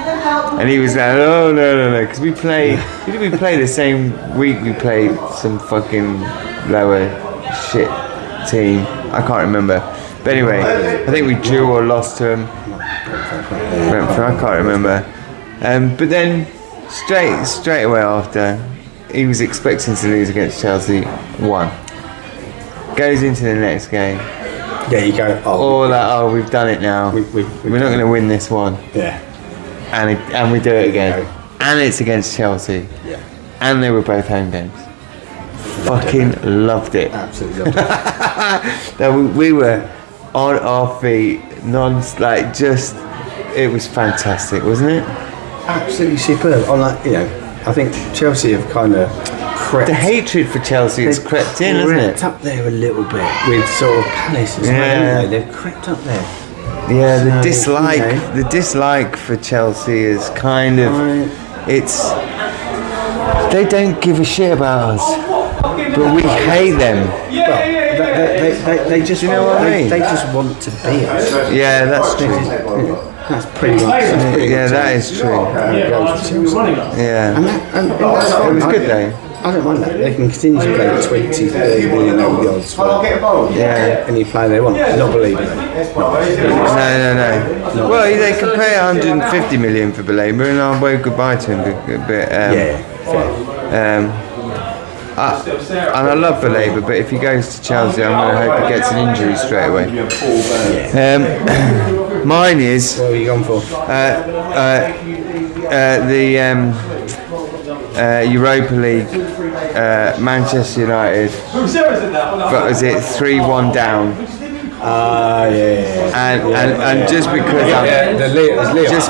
And he was like, oh no, because we play the same week we played some fucking lower shit team. I can't remember. But anyway, I think we drew or lost to him. Brentford, I can't remember. But then straight away after, he was expecting to lose against Chelsea. Won. Goes into the next game. Yeah, you go. We've done it now. We're not going to win this one. Yeah. And we do it again. And it's against Chelsea. Yeah. And they were both home games. Fucking loved it. Absolutely loved it. We were on our feet, it was fantastic, wasn't it? Absolutely superb. I think Chelsea have kind of crept. The hatred for Chelsea has crept in, hasn't it? Crept up there a little bit with sort of Palace as well, haven't they? They've crept up there. Yeah, the dislike for Chelsea is kind of they don't give a shit about us, but we hate them. They just, you know what I mean? They just want to be us. Yeah, that's true. That's pretty much. That is true. Yeah, and that's fine. It was good though. I don't mind that. They can continue to play 20, 30 million over the odds for any player they want. Not believing it. No. Well, they can pay 150 million for Baleba, and I'll wave goodbye to him. But and I love Baleba, but if he goes to Chelsea, I'm going to hope he gets an injury straight away. Mine is. What are you going for? Europa League, Manchester United. But was it 3-1 down? And just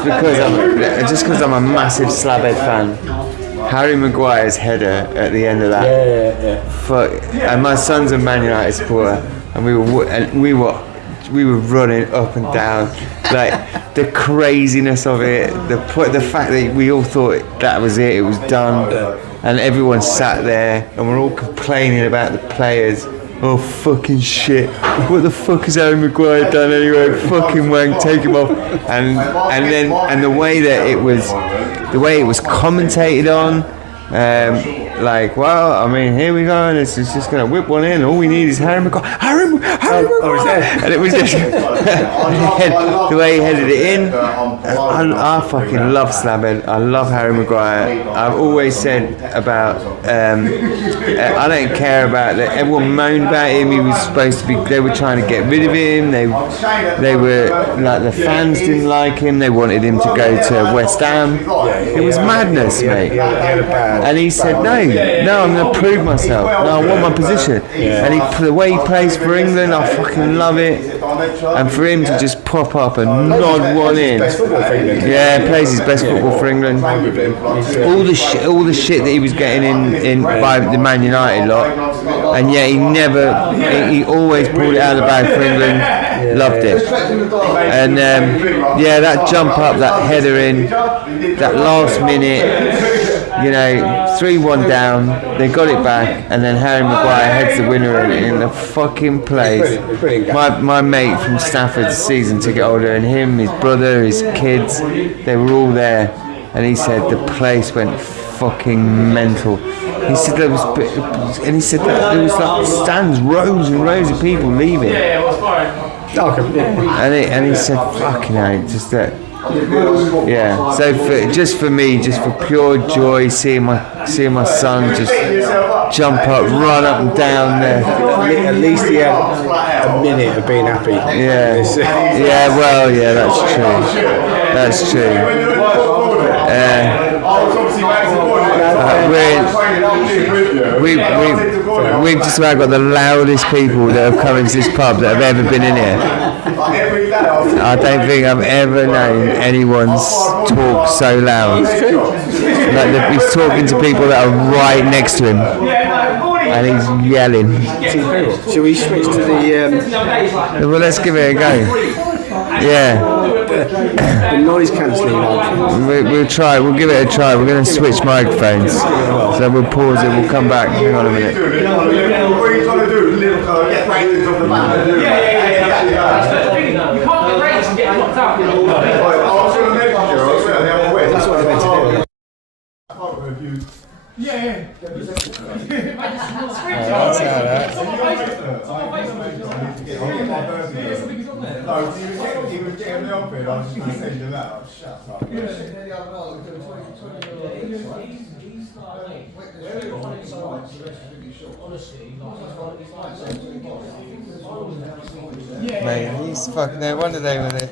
because I'm a massive Slabhead fan, Harry Maguire's header at the end of that. And my son's a Man United supporter, and we were running up and down, like the craziness of it, the fact that we all thought that was it was done, and everyone sat there and we're all complaining about the players. Oh fucking shit! What the fuck has Harry Maguire done anyway? Fucking wank, take him off. And the way that it was commentated on. Like, well, I mean, here we go, and it's just going to whip one in. All we need is Harry Maguire. Harry Maguire! And it was just the way he headed it in. I fucking love Slabhead. I love Harry Maguire. I've always said about, I don't care about that. Everyone moaned about him. He was supposed to be, they were trying to get rid of him. They were, like, the fans didn't like him. They wanted him to go to West Ham. It was madness, mate. And he said, no, I'm going to prove myself. No, I want my position. And the way he plays for England, I fucking love it. And for him to just pop up and nod one in. Yeah, plays his best football for England. All the shit that he was getting in by the Man United lot, and yet he always pulled it out of the bag for England. Loved it. And that jump up, that header in, that last minute. 3-1 down, they got it back, and then Harry Maguire heads the winner in the fucking place. My mate from Stafford's season ticket holder, and him, his brother, his kids, they were all there, and he said the place went fucking mental. He said there was like stands, rows and rows of people leaving. And he said, fucking hell, just that. Yeah, so for me, for pure joy, seeing my son just jump up, run up and down there. At least he had a minute of being happy. That's true. We've just about got the loudest people that have come into this pub that have ever been in here. I don't think I've ever known anyone's talk so loud. Like he's talking to people that are right next to him, and he's yelling. Shall we switch to the? Well, let's give it a go. Yeah. The noise cancelling. We'll try. We'll give it a try. We're going to switch microphones, so we'll pause it. We'll come back. Hang on a minute. What are you trying to do? Get ratings of the band. You can't get ratings and get locked up. That's what I meant to do. Yeah. No, he was getting me up here. I was just going to send you that. Shut up. Mate, he's fucking. No wonder they were there.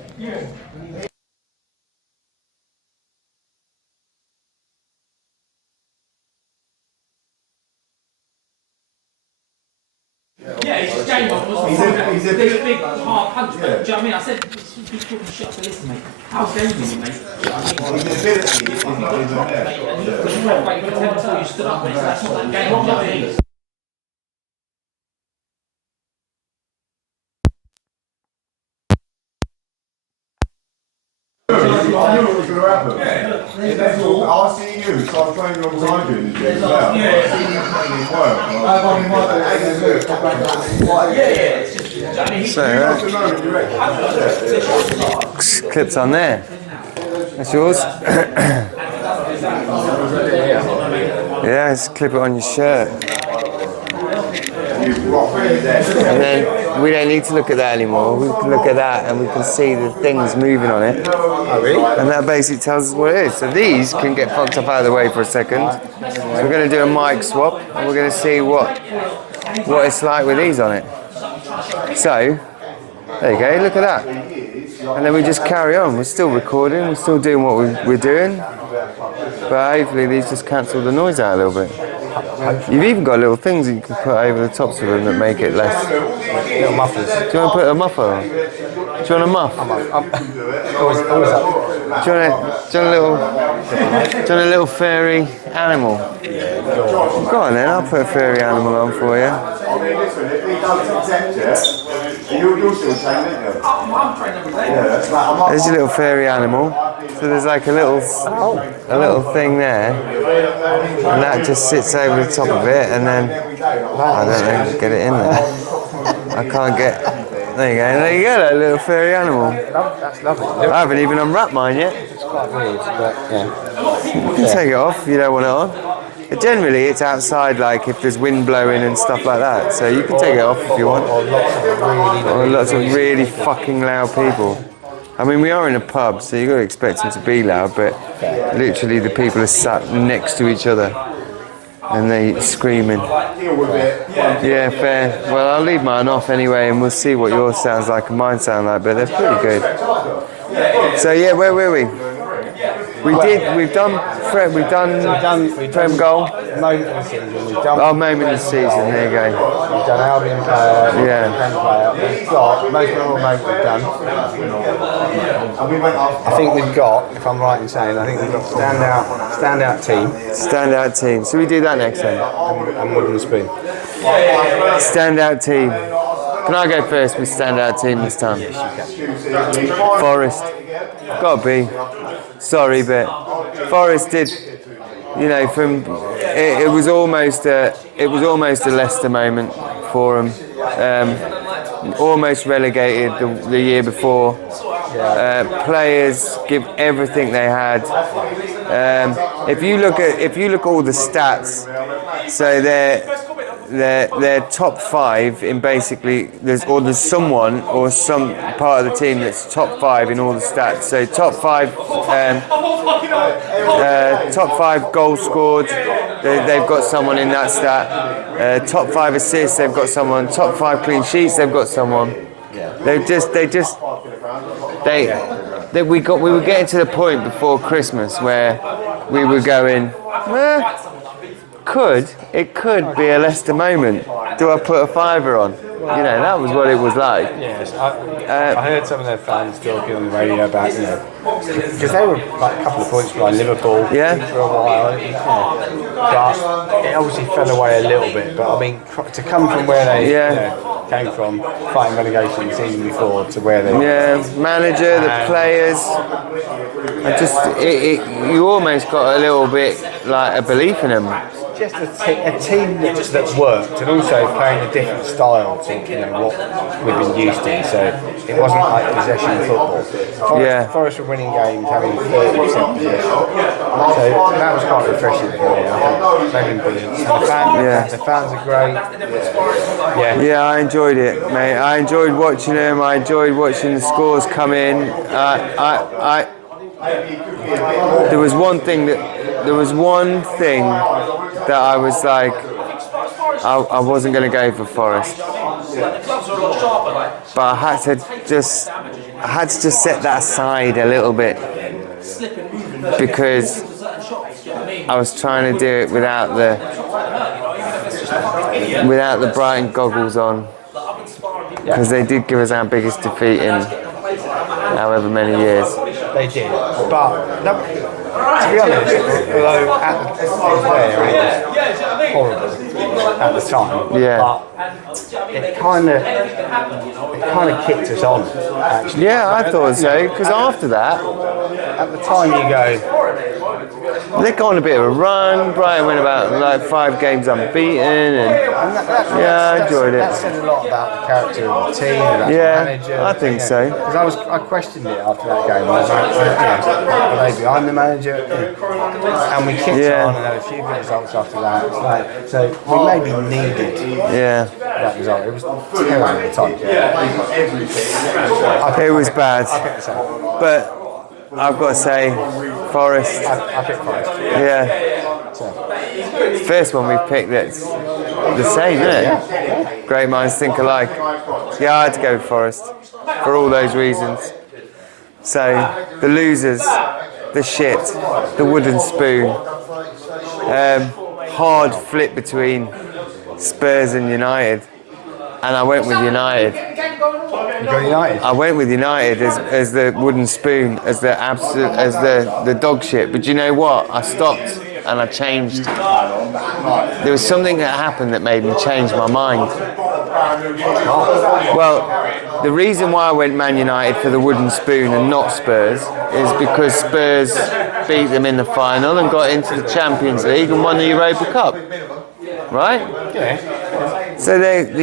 Yeah, he's just game on, wasn't he? He's a big hard punch, but do you know what I mean? I said, he's talking shit, I said, listen, mate, how's game with you, mate? He's not there. And you've got to wait, you've got to tell until you stood up, mate, so that's not that game, do you know what I mean? I knew what was going to happen. I'll see you, so I'm training alongside you in the gym as well. I've seen you playing work. So, clips on there. That's yours. Yeah, just clip it on your shirt. And then we don't need to look at that anymore. We can look at that and we can see the things moving on it. Oh, really? And that basically tells us what it is. So these can get fucked up out of the way for a second. So we're going to do a mic swap and we're going to see what it's like with these on it. So, there you go, look at that. And then we just carry on. We're still recording, we're still doing what we're doing. But hopefully these just cancel the noise out a little bit. You've even got little things that you can put over the tops of them that make it less. Little mufflers. Do you want to put a muffler on? Do you want a muff? Always up. Do you want a little fairy animal? Go on then, I'll put a fairy animal on for you. There's your little fairy animal. So there's like a little thing there, and that just sits over the top of it, and then I don't know, get it in there. I can't get. There you go, that little fairy animal. That's lovely. I haven't even unwrapped mine yet. It's quite weird, but yeah. You can take it off if you don't want it on. But generally, it's outside, like if there's wind blowing and stuff like that. So you can take it off if you want. Or lots of really fucking loud people. I mean, we are in a pub, so you've got to expect them to be loud, but literally the people are sat next to each other and they screaming. Yeah, fair. Well, I'll leave mine off anyway and we'll see what yours sounds like and mine sound like, but they're pretty good. So yeah, where were we? We've done Prem goal. Moment of the season. We've done. Oh, moment of the season, there you go. We've done Albion player. Yeah. Prem player. We've got most memorable moment we've done. I think we've got, if I'm right in saying, I think we've got standout team. Standout team. So we do that next time. And wooden spoon. Standout team. Can I go first with standout team this time? Forest. Gotta be. Sorry, but Forest did. You know, from it was almost a Leicester moment for them. Almost relegated the year before. Players give everything they had. If you look at all the stats, so they're top 5 in basically there's someone or some part of the team that's top 5 in all the stats. So top 5 goals scored, they've got someone in that stat. Top 5 assists, they've got someone. Top 5 clean sheets, they've got someone. We were getting to the point before Christmas where we were going, it could be a Leicester moment. Do I put a fiver on? You know, that was what it was like. Yes, I heard some of their fans talking on the radio about, you know, because they were like a couple of points behind Liverpool for a while. But it obviously fell away a little bit. But I mean, to come from where they came from, fighting relegation the season before, to where they manager, the players. You almost got a little bit like a belief in them. Just a team that worked and also playing a different style to what we've been used to. So it wasn't like possession football. Forest were winning games, having 30% possession. So that was quite refreshing for me. I think they've been brilliant. And the fans are great. Yeah, I enjoyed it, mate. I enjoyed watching them. I enjoyed watching the scores come in. There was one thing that I was like, I wasn't going to go for Forest, but I had to just set that aside a little bit because I was trying to do it without the Brighton goggles on, because they did give us our biggest defeat in however many years. They did, but to be honest, although it was horrible at the time, but it kind of kicked us on. Actually, I thought so. Because after that, at the time you go, They got on a bit of a run. Brighton went about like 5 games unbeaten, and I enjoyed it. That said a lot about the character of the team, about the manager. I think so. Because I questioned it after that game. I was like, are they behind the manager? And we kicked on and had a few good results after that. It's like, so we maybe needed that result. It was terrible at the time. It was bad. I picked the same. But I've got to say, Forest. I picked Forest. Yeah. So. First one we've picked that's the same, isn't it? Yeah. Great minds think alike. Yeah, I had to go with Forest for all those reasons. So, the losers, the shit, the wooden spoon, hard flip between Spurs and United. And I went with United. You got United? I went with United as the wooden spoon, as the absolute, as the dog shit. But you know what? I stopped and I changed. There was something that happened that made me change my mind. Well, the reason why I went Man United for the wooden spoon and not Spurs is because Spurs beat them in the final and got into the Champions League and won the Europa Cup. Right? Yeah. So there's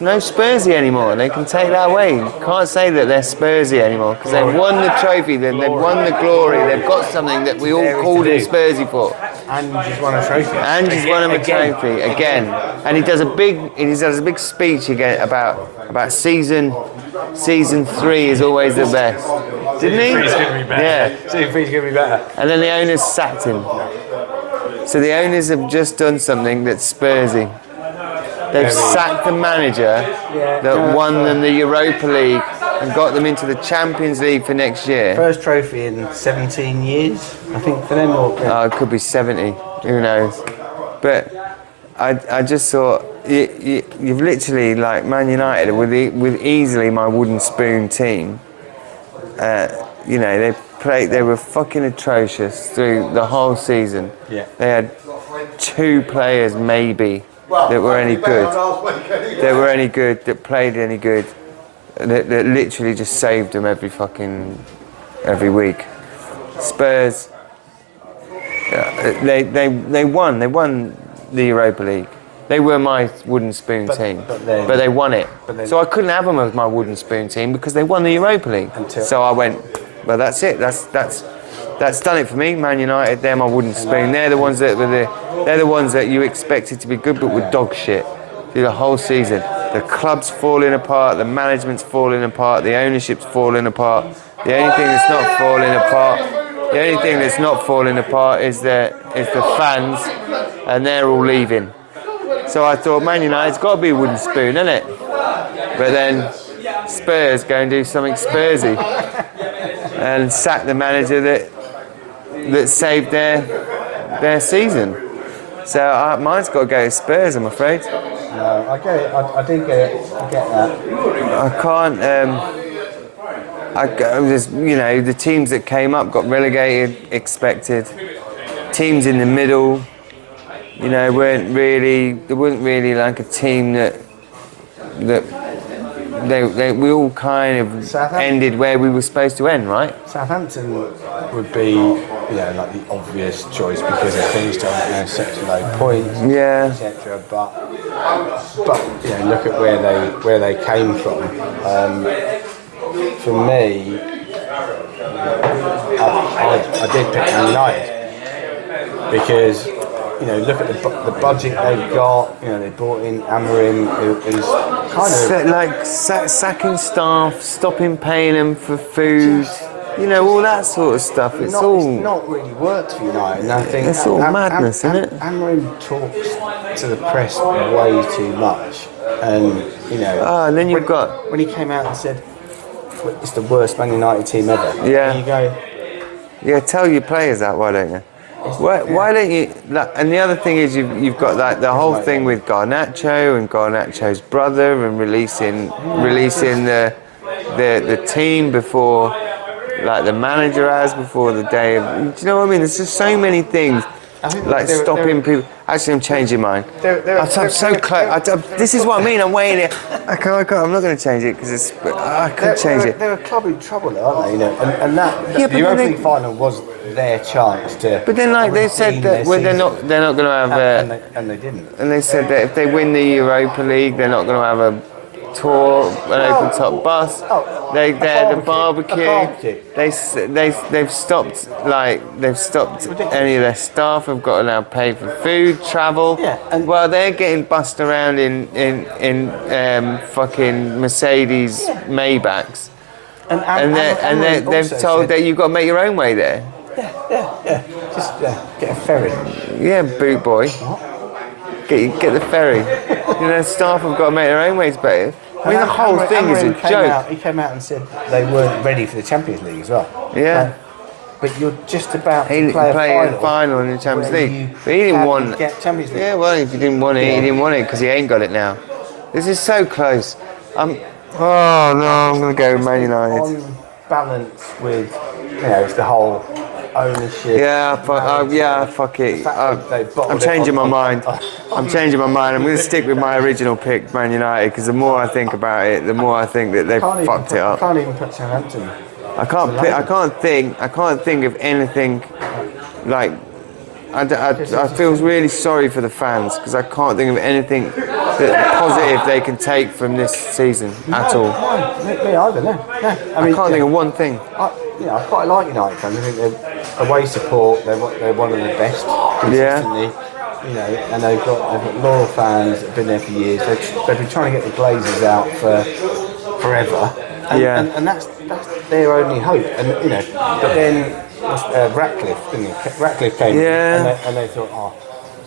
no Spursy anymore. They can take that away. You can't say that they're Spursy anymore because they've won the trophy, they've won the glory, they've got something that we all called him Spursy for. And just won a trophy. And he's won him a trophy again. And he does a big speech again about season 3 is always the best. Didn't he? Season 3's going to be better. Yeah. Season 3's going to be better. And then the owners sacked him. So the owners have just done something that's Spursy. They've sacked the manager that won them the Europa League and got them into the Champions League for next year. First trophy in 17 years, I think, for them. Or It could be 70, who knows. But I just thought, you've literally, like Man United, with easily my wooden spoon team, they were fucking atrocious through the whole season. Yeah. They had 2 players maybe that were any good. That played any good. That literally just saved them every week. Spurs, they won the Europa League. They were my wooden spoon team, but they won it. So I couldn't have them as my wooden spoon team because they won the Europa League. So I went, well, that's it. That's done it for me. Man United, they're my wooden spoon. They're the ones that you expected to be good, but were dog shit through the whole season. The club's falling apart, the management's falling apart, the ownership's falling apart. The only thing that's not falling apart is the fans, and they're all leaving. So I thought, Man United's got to be a wooden spoon, isn't it? But then Spurs go and do something Spursy and sack the manager that saved their season. So mine's got to go to Spurs, I'm afraid. No, I get it. I do get it. I get that. I can't. The teams that came up got relegated, expected. Teams in the middle, weren't really like a team that we all kind of ended where we were supposed to end, right? Southampton would be, like the obvious choice because they finished on such low points, etc. But look at where they came from. For me, I did pick United because. Look at the budget they've got. They brought in Amorim, who's kind of sacking staff, stopping paying them for food. All that sort of stuff. It's not really worked for United. And I think it's all madness, isn't it? Amorim talks to the press way too much, and and then you've got when he came out and said it's the worst Man United team ever. Yeah. And you go. Yeah, tell your players that. Why don't you? Why don't you? And the other thing is you've got the whole thing with Garnacho and Garnacho's brother and releasing the team before, like the manager has before the day of. Do you know what I mean? There's just so many things like stopping people. Actually, I'm changing mine. They're- I'm so close. This is what I mean. I'm waiting here. I'm not going to change it because I could change it. They're a club in trouble, though, aren't they? You know, and that Yeah, the but Europa then League final was their chance to. But then, like they said redeem that their they're season. not going to have. And they didn't. And they said that if they win the Europa League, they're not going to have a tour, an open top bus. They're the barbecue. They've stopped any of their staff have got to now pay for food, travel. Yeah, and well, they're getting bussed around in fucking Mercedes Maybachs, and they've told that you've got to make your own way there. Yeah. Just get a ferry. Yeah, boot boy. Get the ferry. You know, staff have got to make their own ways better. I mean, the whole thing is a joke. He came out and said they weren't ready for the Champions League as well. Yeah. But you're just about He to play played a a final in the Champions where League. you But he didn't can want get Champions League. Yeah, well, if he didn't want it, he didn't want it because he ain't got it now. This is so close. Oh, no, I'm going to go with Man United. On balance with, it's the whole ownership. Fuck it. I'm changing my mind. I'm changing my mind. I'm going to stick with my original pick, Man United, because the more I think about it, the more I think that they've fucked it up. I can't even put Southampton. I can't think of anything like. I feel really sorry for the fans because I can't think of anything positive they can take from this season at all. No, me either. No. I can't think of one thing. I quite like United fans. I think they're away support. They're one of the best consistently. And they've got loyal fans that have been there for years. They've been trying to get the Glazers out for forever. And that's their only hope. And but then Ratcliffe, didn't he? Ratcliffe came in and they thought,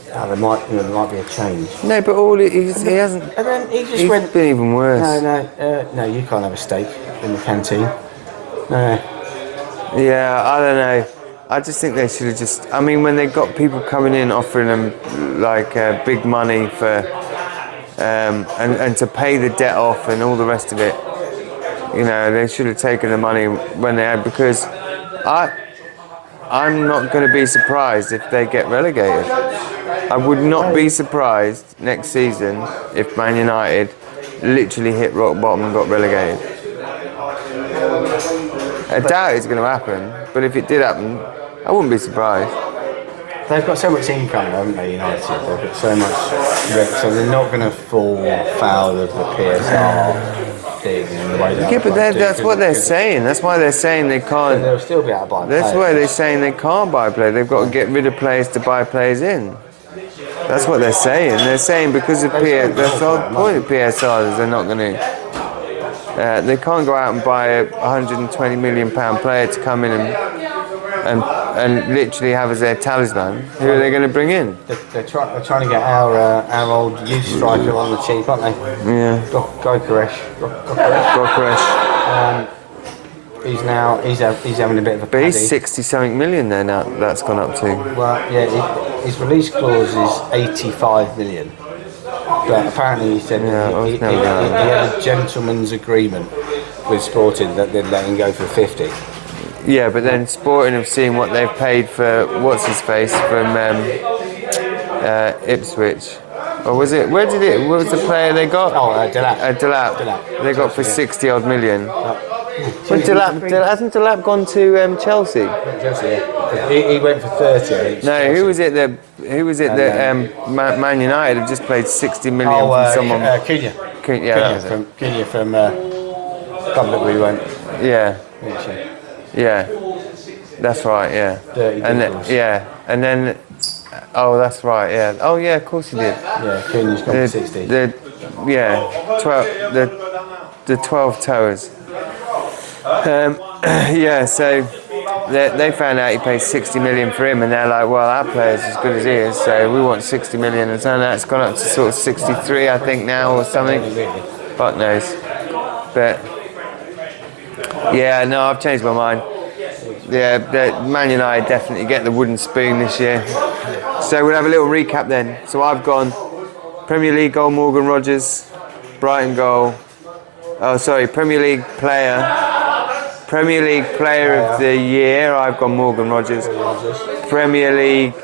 there might be a change. No, but he hasn't. And then he just He's been even worse. No, you can't have a steak in the canteen. No. Yeah, I don't know. I just think they should have just. I mean, when they got people coming in offering them like big money for, and to pay the debt off and all the rest of it, they should have taken the money when they had, because I'm not going to be surprised if they get relegated. I would not be surprised next season if Man United literally hit rock bottom and got relegated. I doubt it's going to happen, but if it did happen, I wouldn't be surprised. They've got so much income, haven't they, United? They've got so much, so they're not going to fall foul of the PSR thing in the way they but that's what they're saying. That's why they're saying they can't. They'll still be able to buy players. That's why they're saying they can't buy players. They've got to get rid of players to buy players in. That's what they're saying. They're saying because of PSR, that's the whole point of PSR is they're not going to. They can't go out and buy a £120 million player to come in and literally have as their talisman. Who are they going to bring in? They're trying to get our old youth striker on the cheap, aren't they? Yeah. Gyökeres. He's having a bit of a. But he's 60-something million there now. That's gone up to. Well, yeah. His release clause is 85 million. But apparently he said he had a gentleman's agreement with Sporting that they'd let him go for 50. Yeah, but then Sporting have seen what they've paid for what's-his-face from Ipswich. Or was it, what was the player they got? Delap. They got for 60-odd million. But hasn't Delap gone to Chelsea? Chelsea, yeah. He went for 30, I think. No, who was it that Man United have just paid 60 million from someone? Cunha. Cunha from Public we went. Yeah. Yeah. That's right, yeah. And then that's right, yeah. Oh yeah, of course he did. Yeah, Cunha's gone for 60. The 12 towers. So they found out he paid 60 million for him, and they're like, well, our player's as good as he is, so we want 60 million, and so now it's gone up to sort of 63, I think, now, or something. Fuck knows. But yeah, no, I've changed my mind. Yeah, Man United definitely get the wooden spoon this year. So we'll have a little recap then. So I've gone Premier League goal, Morgan Rogers. Brighton goal. Premier League player of the year, I've gone Morgan Rogers. Premier League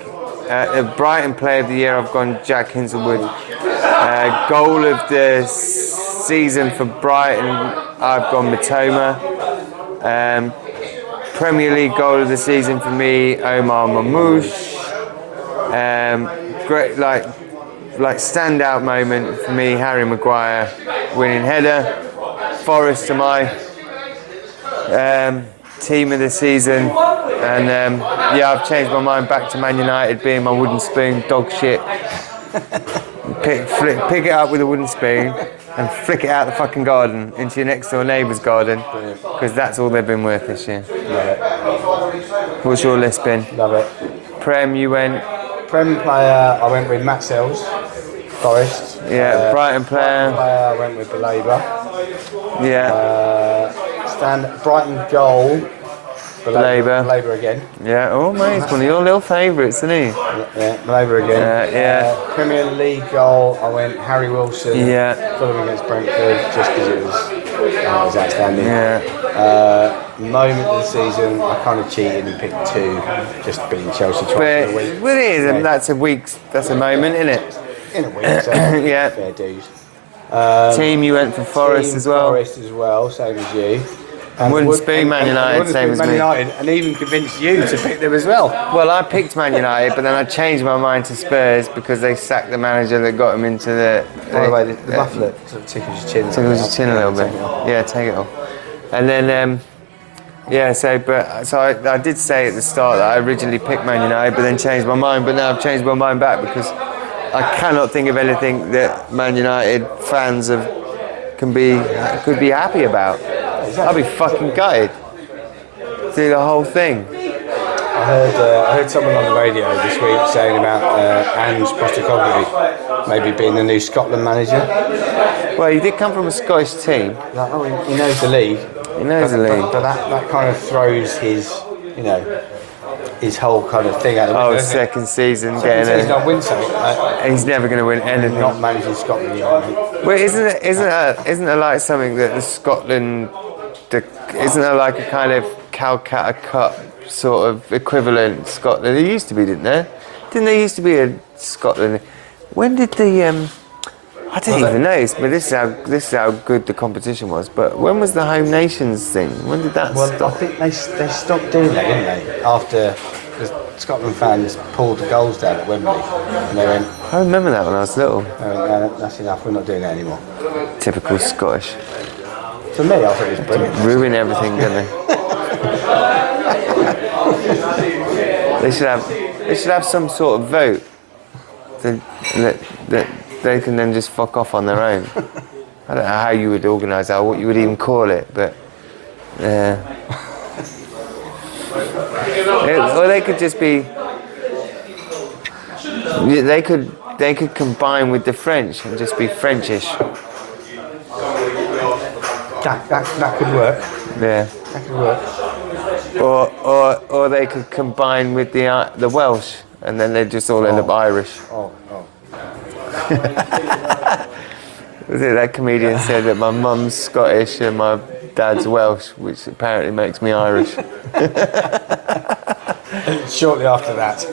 Brighton Player of the Year, I've gone Jack Hinshelwood. Goal of the season for Brighton, I've gone Matoma. Premier League goal of the season for me, Omar Mamouche. Great, like standout moment for me, Harry Maguire winning header. Forest to my team of the season, and I've changed my mind back to Man United being my wooden spoon, dog shit. Pick it up with a wooden spoon and flick it out the fucking garden into your next door neighbour's garden, because that's all they've been worth this year. Love it. What's your list been? Love it. Prem, you went? Prem player, I went with Matt Sells, Forest. Yeah, Brighton player. I went with Belabor. Yeah. Brighton goal. Belabor again. Yeah, oh mate, he's one of your little favourites, isn't he? Yeah, Belabor again. Yeah. Premier League goal, I went Harry Wilson. Yeah. Fulham against Brentford, just because it was outstanding. Yeah. Moment of the season, I kind of cheated and picked 2, just beating Chelsea twice in a week. But it is, and that's a moment, isn't it? In a week, so Yeah. fair dues. Team, you went for Forest Team as well. Forest as well, same as you. Wouldn't spoon Man United, same as Man me. United, and even convinced you to pick them as well. Well, I picked Man United, but then I changed my mind to Spurs because they sacked the manager that got him into the. By the way, the muffler sort of tickles your chin. Tickles your chin a little bit. Yeah, take it off. And then, so I did say at the start that I originally picked Man United, but then changed my mind. But now I've changed my mind back because I cannot think of anything that Man United fans could be happy about. I'd be fucking gutted. Do the whole thing. I heard someone on the radio this week saying about Ange Postecoglou maybe being the new Scotland manager. Well, he did come from a Scottish team. Like, he knows the league. He knows the league. But that kind of throws his whole kind of thing out the window. Oh, second season He's getting not win something. he's never going to win anything. Not managing Scotland yet, mate. Well, isn't it like something that the Scotland, isn't there like a kind of Calcutta Cup sort of equivalent Scotland? There used to be, didn't there? Didn't there used to be a Scotland? When did the I don't even know, but this is how good the competition was. But when was the Home Nations thing? When did that stop? I think they stopped doing that, didn't they? After the Scotland fans pulled the goals down at Wembley, and they went. I remember that when I was little. No, that's enough. We're not doing that anymore. Typical Scottish. For me, I thought it was brilliant. Ruin everything, don't they? They should have some sort of vote that they can then just fuck off on their own. I don't know how you would organise that, or what you would even call it, but or they could just be. They could combine with the French and just be Frenchish. That could work. Yeah. That could work. Or they could combine with the Welsh, and then they just all end up Irish. Was it that comedian said that my mum's Scottish and my dad's Welsh, which apparently makes me Irish. Shortly after that,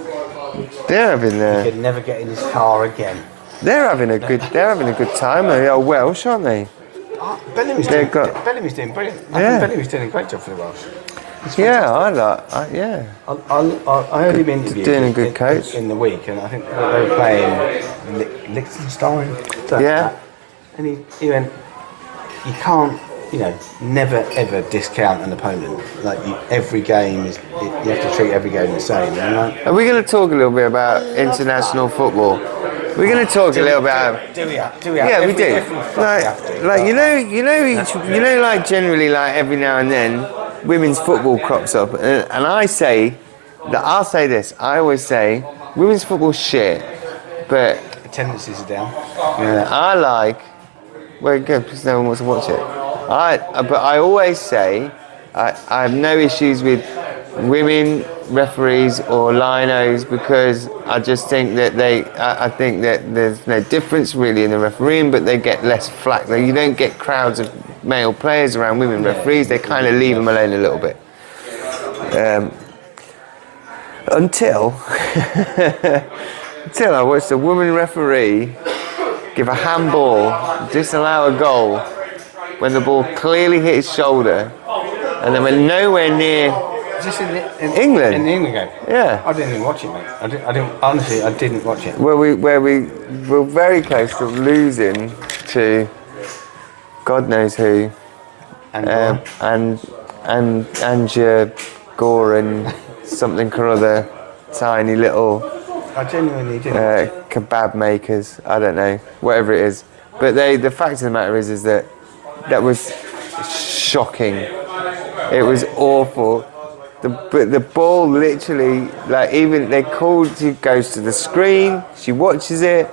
They're having he could never get in his car again. They're having a good time. They are Welsh, aren't they? Bellamy's doing brilliant. I think Bellamy's doing a great job for the Welsh. Yeah, I heard him interviewed doing a good coach in the week, and I think they were playing Liechtenstein. Yeah. And he went, you can't, never ever discount an opponent. Like every game you have to treat every game the same. Are we going to talk a little bit about international football? We're going to talk a little bit. Do we? Yeah, we do. Like generally, like every now and then, women's football crops up, and I'll say this. I always say women's football's shit, but attendances are down. Yeah. I like. Well, good because no one wants to watch it. But I always say I have no issues with women referees or linos because I just think that I think that there's no difference really in the refereeing, but they get less flack. You don't get crowds of male players around women referees. They kind of leave them alone a little bit. Until until I watched a woman referee give a handball, disallow a goal when the ball clearly hit his shoulder, and they were nowhere near Is this in England. In the England game? Yeah. I didn't even watch it, mate. I didn't. Honestly, I didn't watch it. where we were very close to losing to God knows who, and Anja Gore and something or other, tiny little I genuinely didn't. kebab makers. I don't know, whatever it is. But the fact of the matter is that was shocking. It was awful. The ball literally, like, even they called, she goes to the screen, she watches it.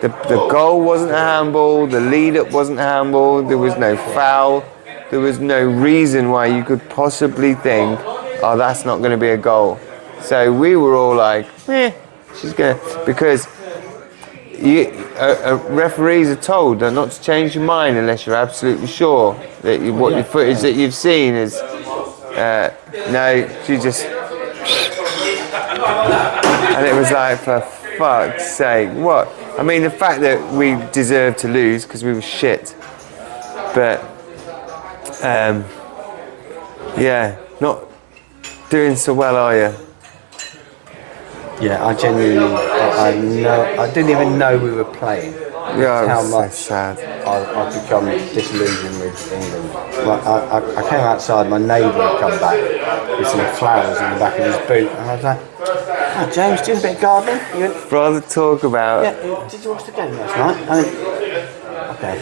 The goal wasn't a handball, the lead up wasn't a handball, there was no foul, there was no reason why you could possibly think, oh, that's not going to be a goal. So we were all like, she's going to, because referees are told not to change your mind unless you're absolutely sure that the footage that you've seen is. No, she just. And it was like, for fuck's sake, what? I mean, the fact that we deserved to lose because we were shit. But, yeah, not doing so well, are you? Yeah, I genuinely, I didn't even know we were playing. Yeah, How it was so much sad. I've become disillusioned with England. Like, I came outside, my neighbour had come back with some flowers in the back of his boot, and I was like, "Oh, James, doing a bit of gardening?" He went, Rather talk about. "Yeah, did you watch the game last night?" I went, "Okay."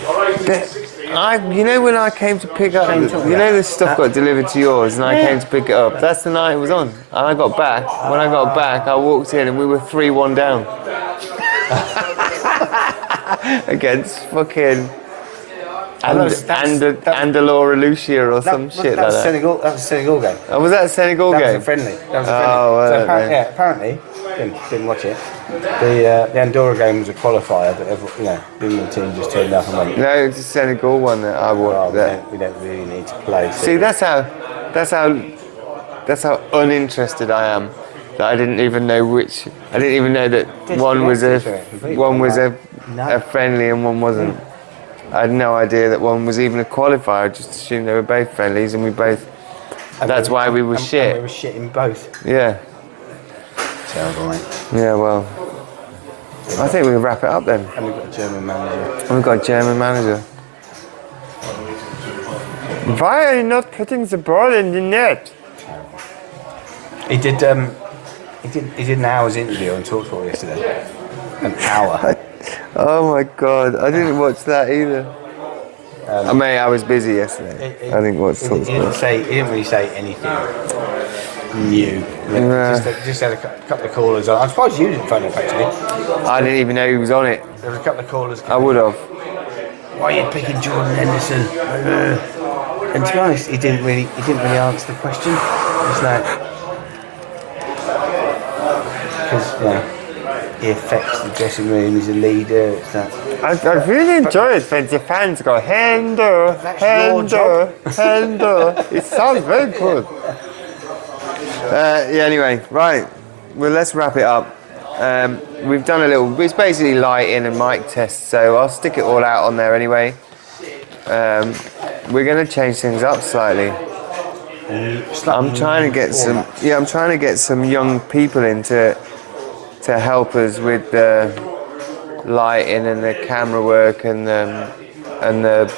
You know when I came to pick up, the stuff got delivered to yours, and I came to pick it up. That's the night it was on, and I got back. When I got back, I walked in, and we were 3-1 down against fucking Andalora Lucia or some shit like that. Senegal, that was a Senegal game. Oh, was that a Senegal game? That was a friendly. Oh, So apparently, didn't watch it. The Andorra game was a qualifier, but the England team just turned up and went. No, it's a Senegal one that I watched. We don't really need to play. See, that's how uninterested I am. That I didn't even know which. I didn't even know that one was a friendly and one wasn't. I had no idea that one was even a qualifier. I just assumed they were both friendlies, and we both. That's why we were shit. And we were shit in both. Yeah. Terrible, mate. Yeah, well. I think we'll wrap it up then. And we've got a German manager. We've got a German manager. Why are you not putting the ball in the net? He did an hour's interview on TalkSport yesterday. An hour. Oh my god, I didn't watch that either. I was busy yesterday. I didn't watch TalkSport. He didn't really say anything new. Just had a couple of callers on. I'm surprised you didn't phone up actually. I didn't even know he was on it. There was a couple of callers. I would have. Why are you picking Jordan Henderson? And to be honest, he didn't really answer the question. It's like, because he affects the dressing room. He's a leader. It's like, I really enjoy it when the fans go Hendo, Hendo, Hendo. It sounds very good. Anyway, right. Well, let's wrap it up. We've done a little. It's basically lighting and mic tests, so I'll stick it all out on there anyway. We're going to change things up slightly. I'm trying to get some. Yeah, I'm trying to get some young people in to help us with the lighting and the camera work and the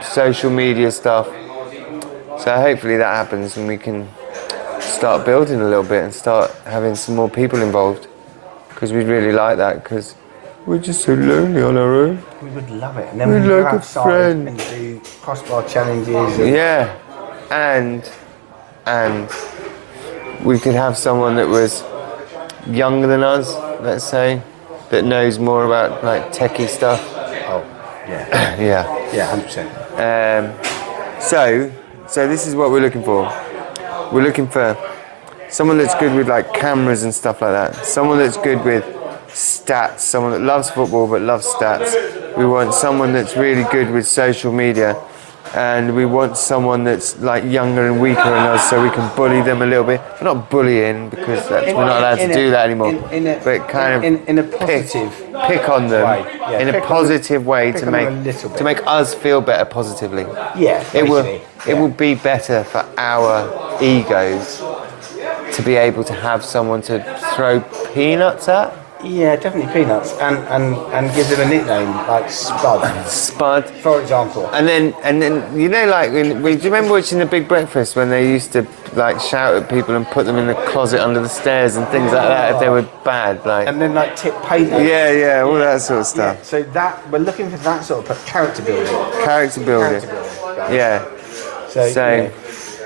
social media stuff. So hopefully that happens and we can start building a little bit and start having some more people involved, because we'd really like that, because we're just so lonely on our own. We would love it. And then we'd go outside and do crossbar challenges. Yeah, and we could have someone that was younger than us, let's say, that knows more about like techie stuff. Oh, yeah. Yeah, 100%. So this is what we're looking for. We're looking for someone that's good with like cameras and stuff like that. Someone that's good with stats. Someone that loves football but loves stats. We want someone that's really good with social media. and we want someone that's like younger and weaker than us, so we can bully them a little bit. We're not bullying because we're not allowed to do that anymore. But kind of in a positive pick on them way. Yeah, in a positive way pick to on them a little bit. make us feel better positively. Yeah, It will be better for our egos to be able to have someone to throw peanuts at. Yeah, definitely peanuts, and give them a nickname like Spud, Spud. for example. And then you know, like do you remember watching The Big Breakfast when they used to like shout at people and put them in the closet under the stairs and things like that if they were bad, like. And then like tip painters. Yeah, all that sort of stuff. Yeah, so that we're looking for that sort of character building. Character building. Guys. Yeah. So, So,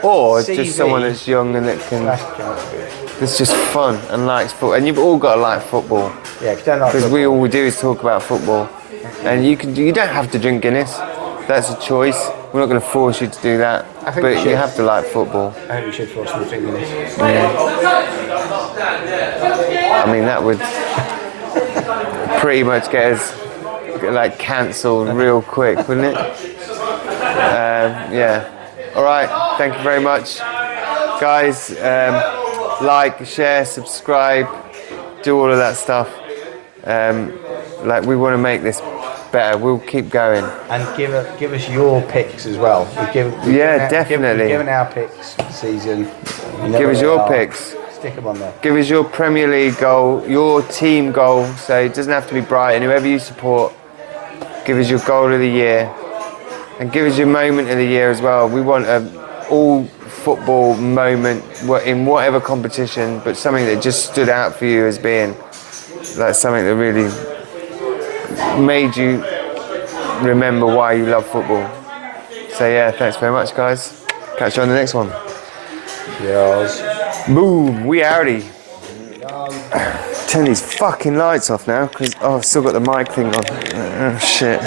or CV just someone that's young and that can. that's character building. It's just fun and likes football, and you've all got to like football. Yeah, if you don't like Because we football, all do is talk about football, and you don't have to drink Guinness. That's a choice. We're not going to force you to do that, I think but we you should. have to like football. I think we should force them to drink this. I mean, that would pretty much get us like cancelled real quick, wouldn't it? Yeah. All right. Thank you very much, guys. Like, share, subscribe, do all of that stuff. Like, we want to make this better. We'll keep going. And give us your picks as well. Definitely. We've given our picks for the season. Give us your picks. Stick them on there. Give us your Premier League goal, your team goal. So it doesn't have to be Brighton. Whoever you support, give us your goal of the year, and give us your moment of the year as well. We want a all football moment in whatever competition, but something that just stood out for you as being like something that really made you remember why you love football. So yeah, thanks very much, guys. Catch you on the next one. Yes. Boom, we outie. Turn these fucking lights off now because I've still got the mic thing on. Oh, shit.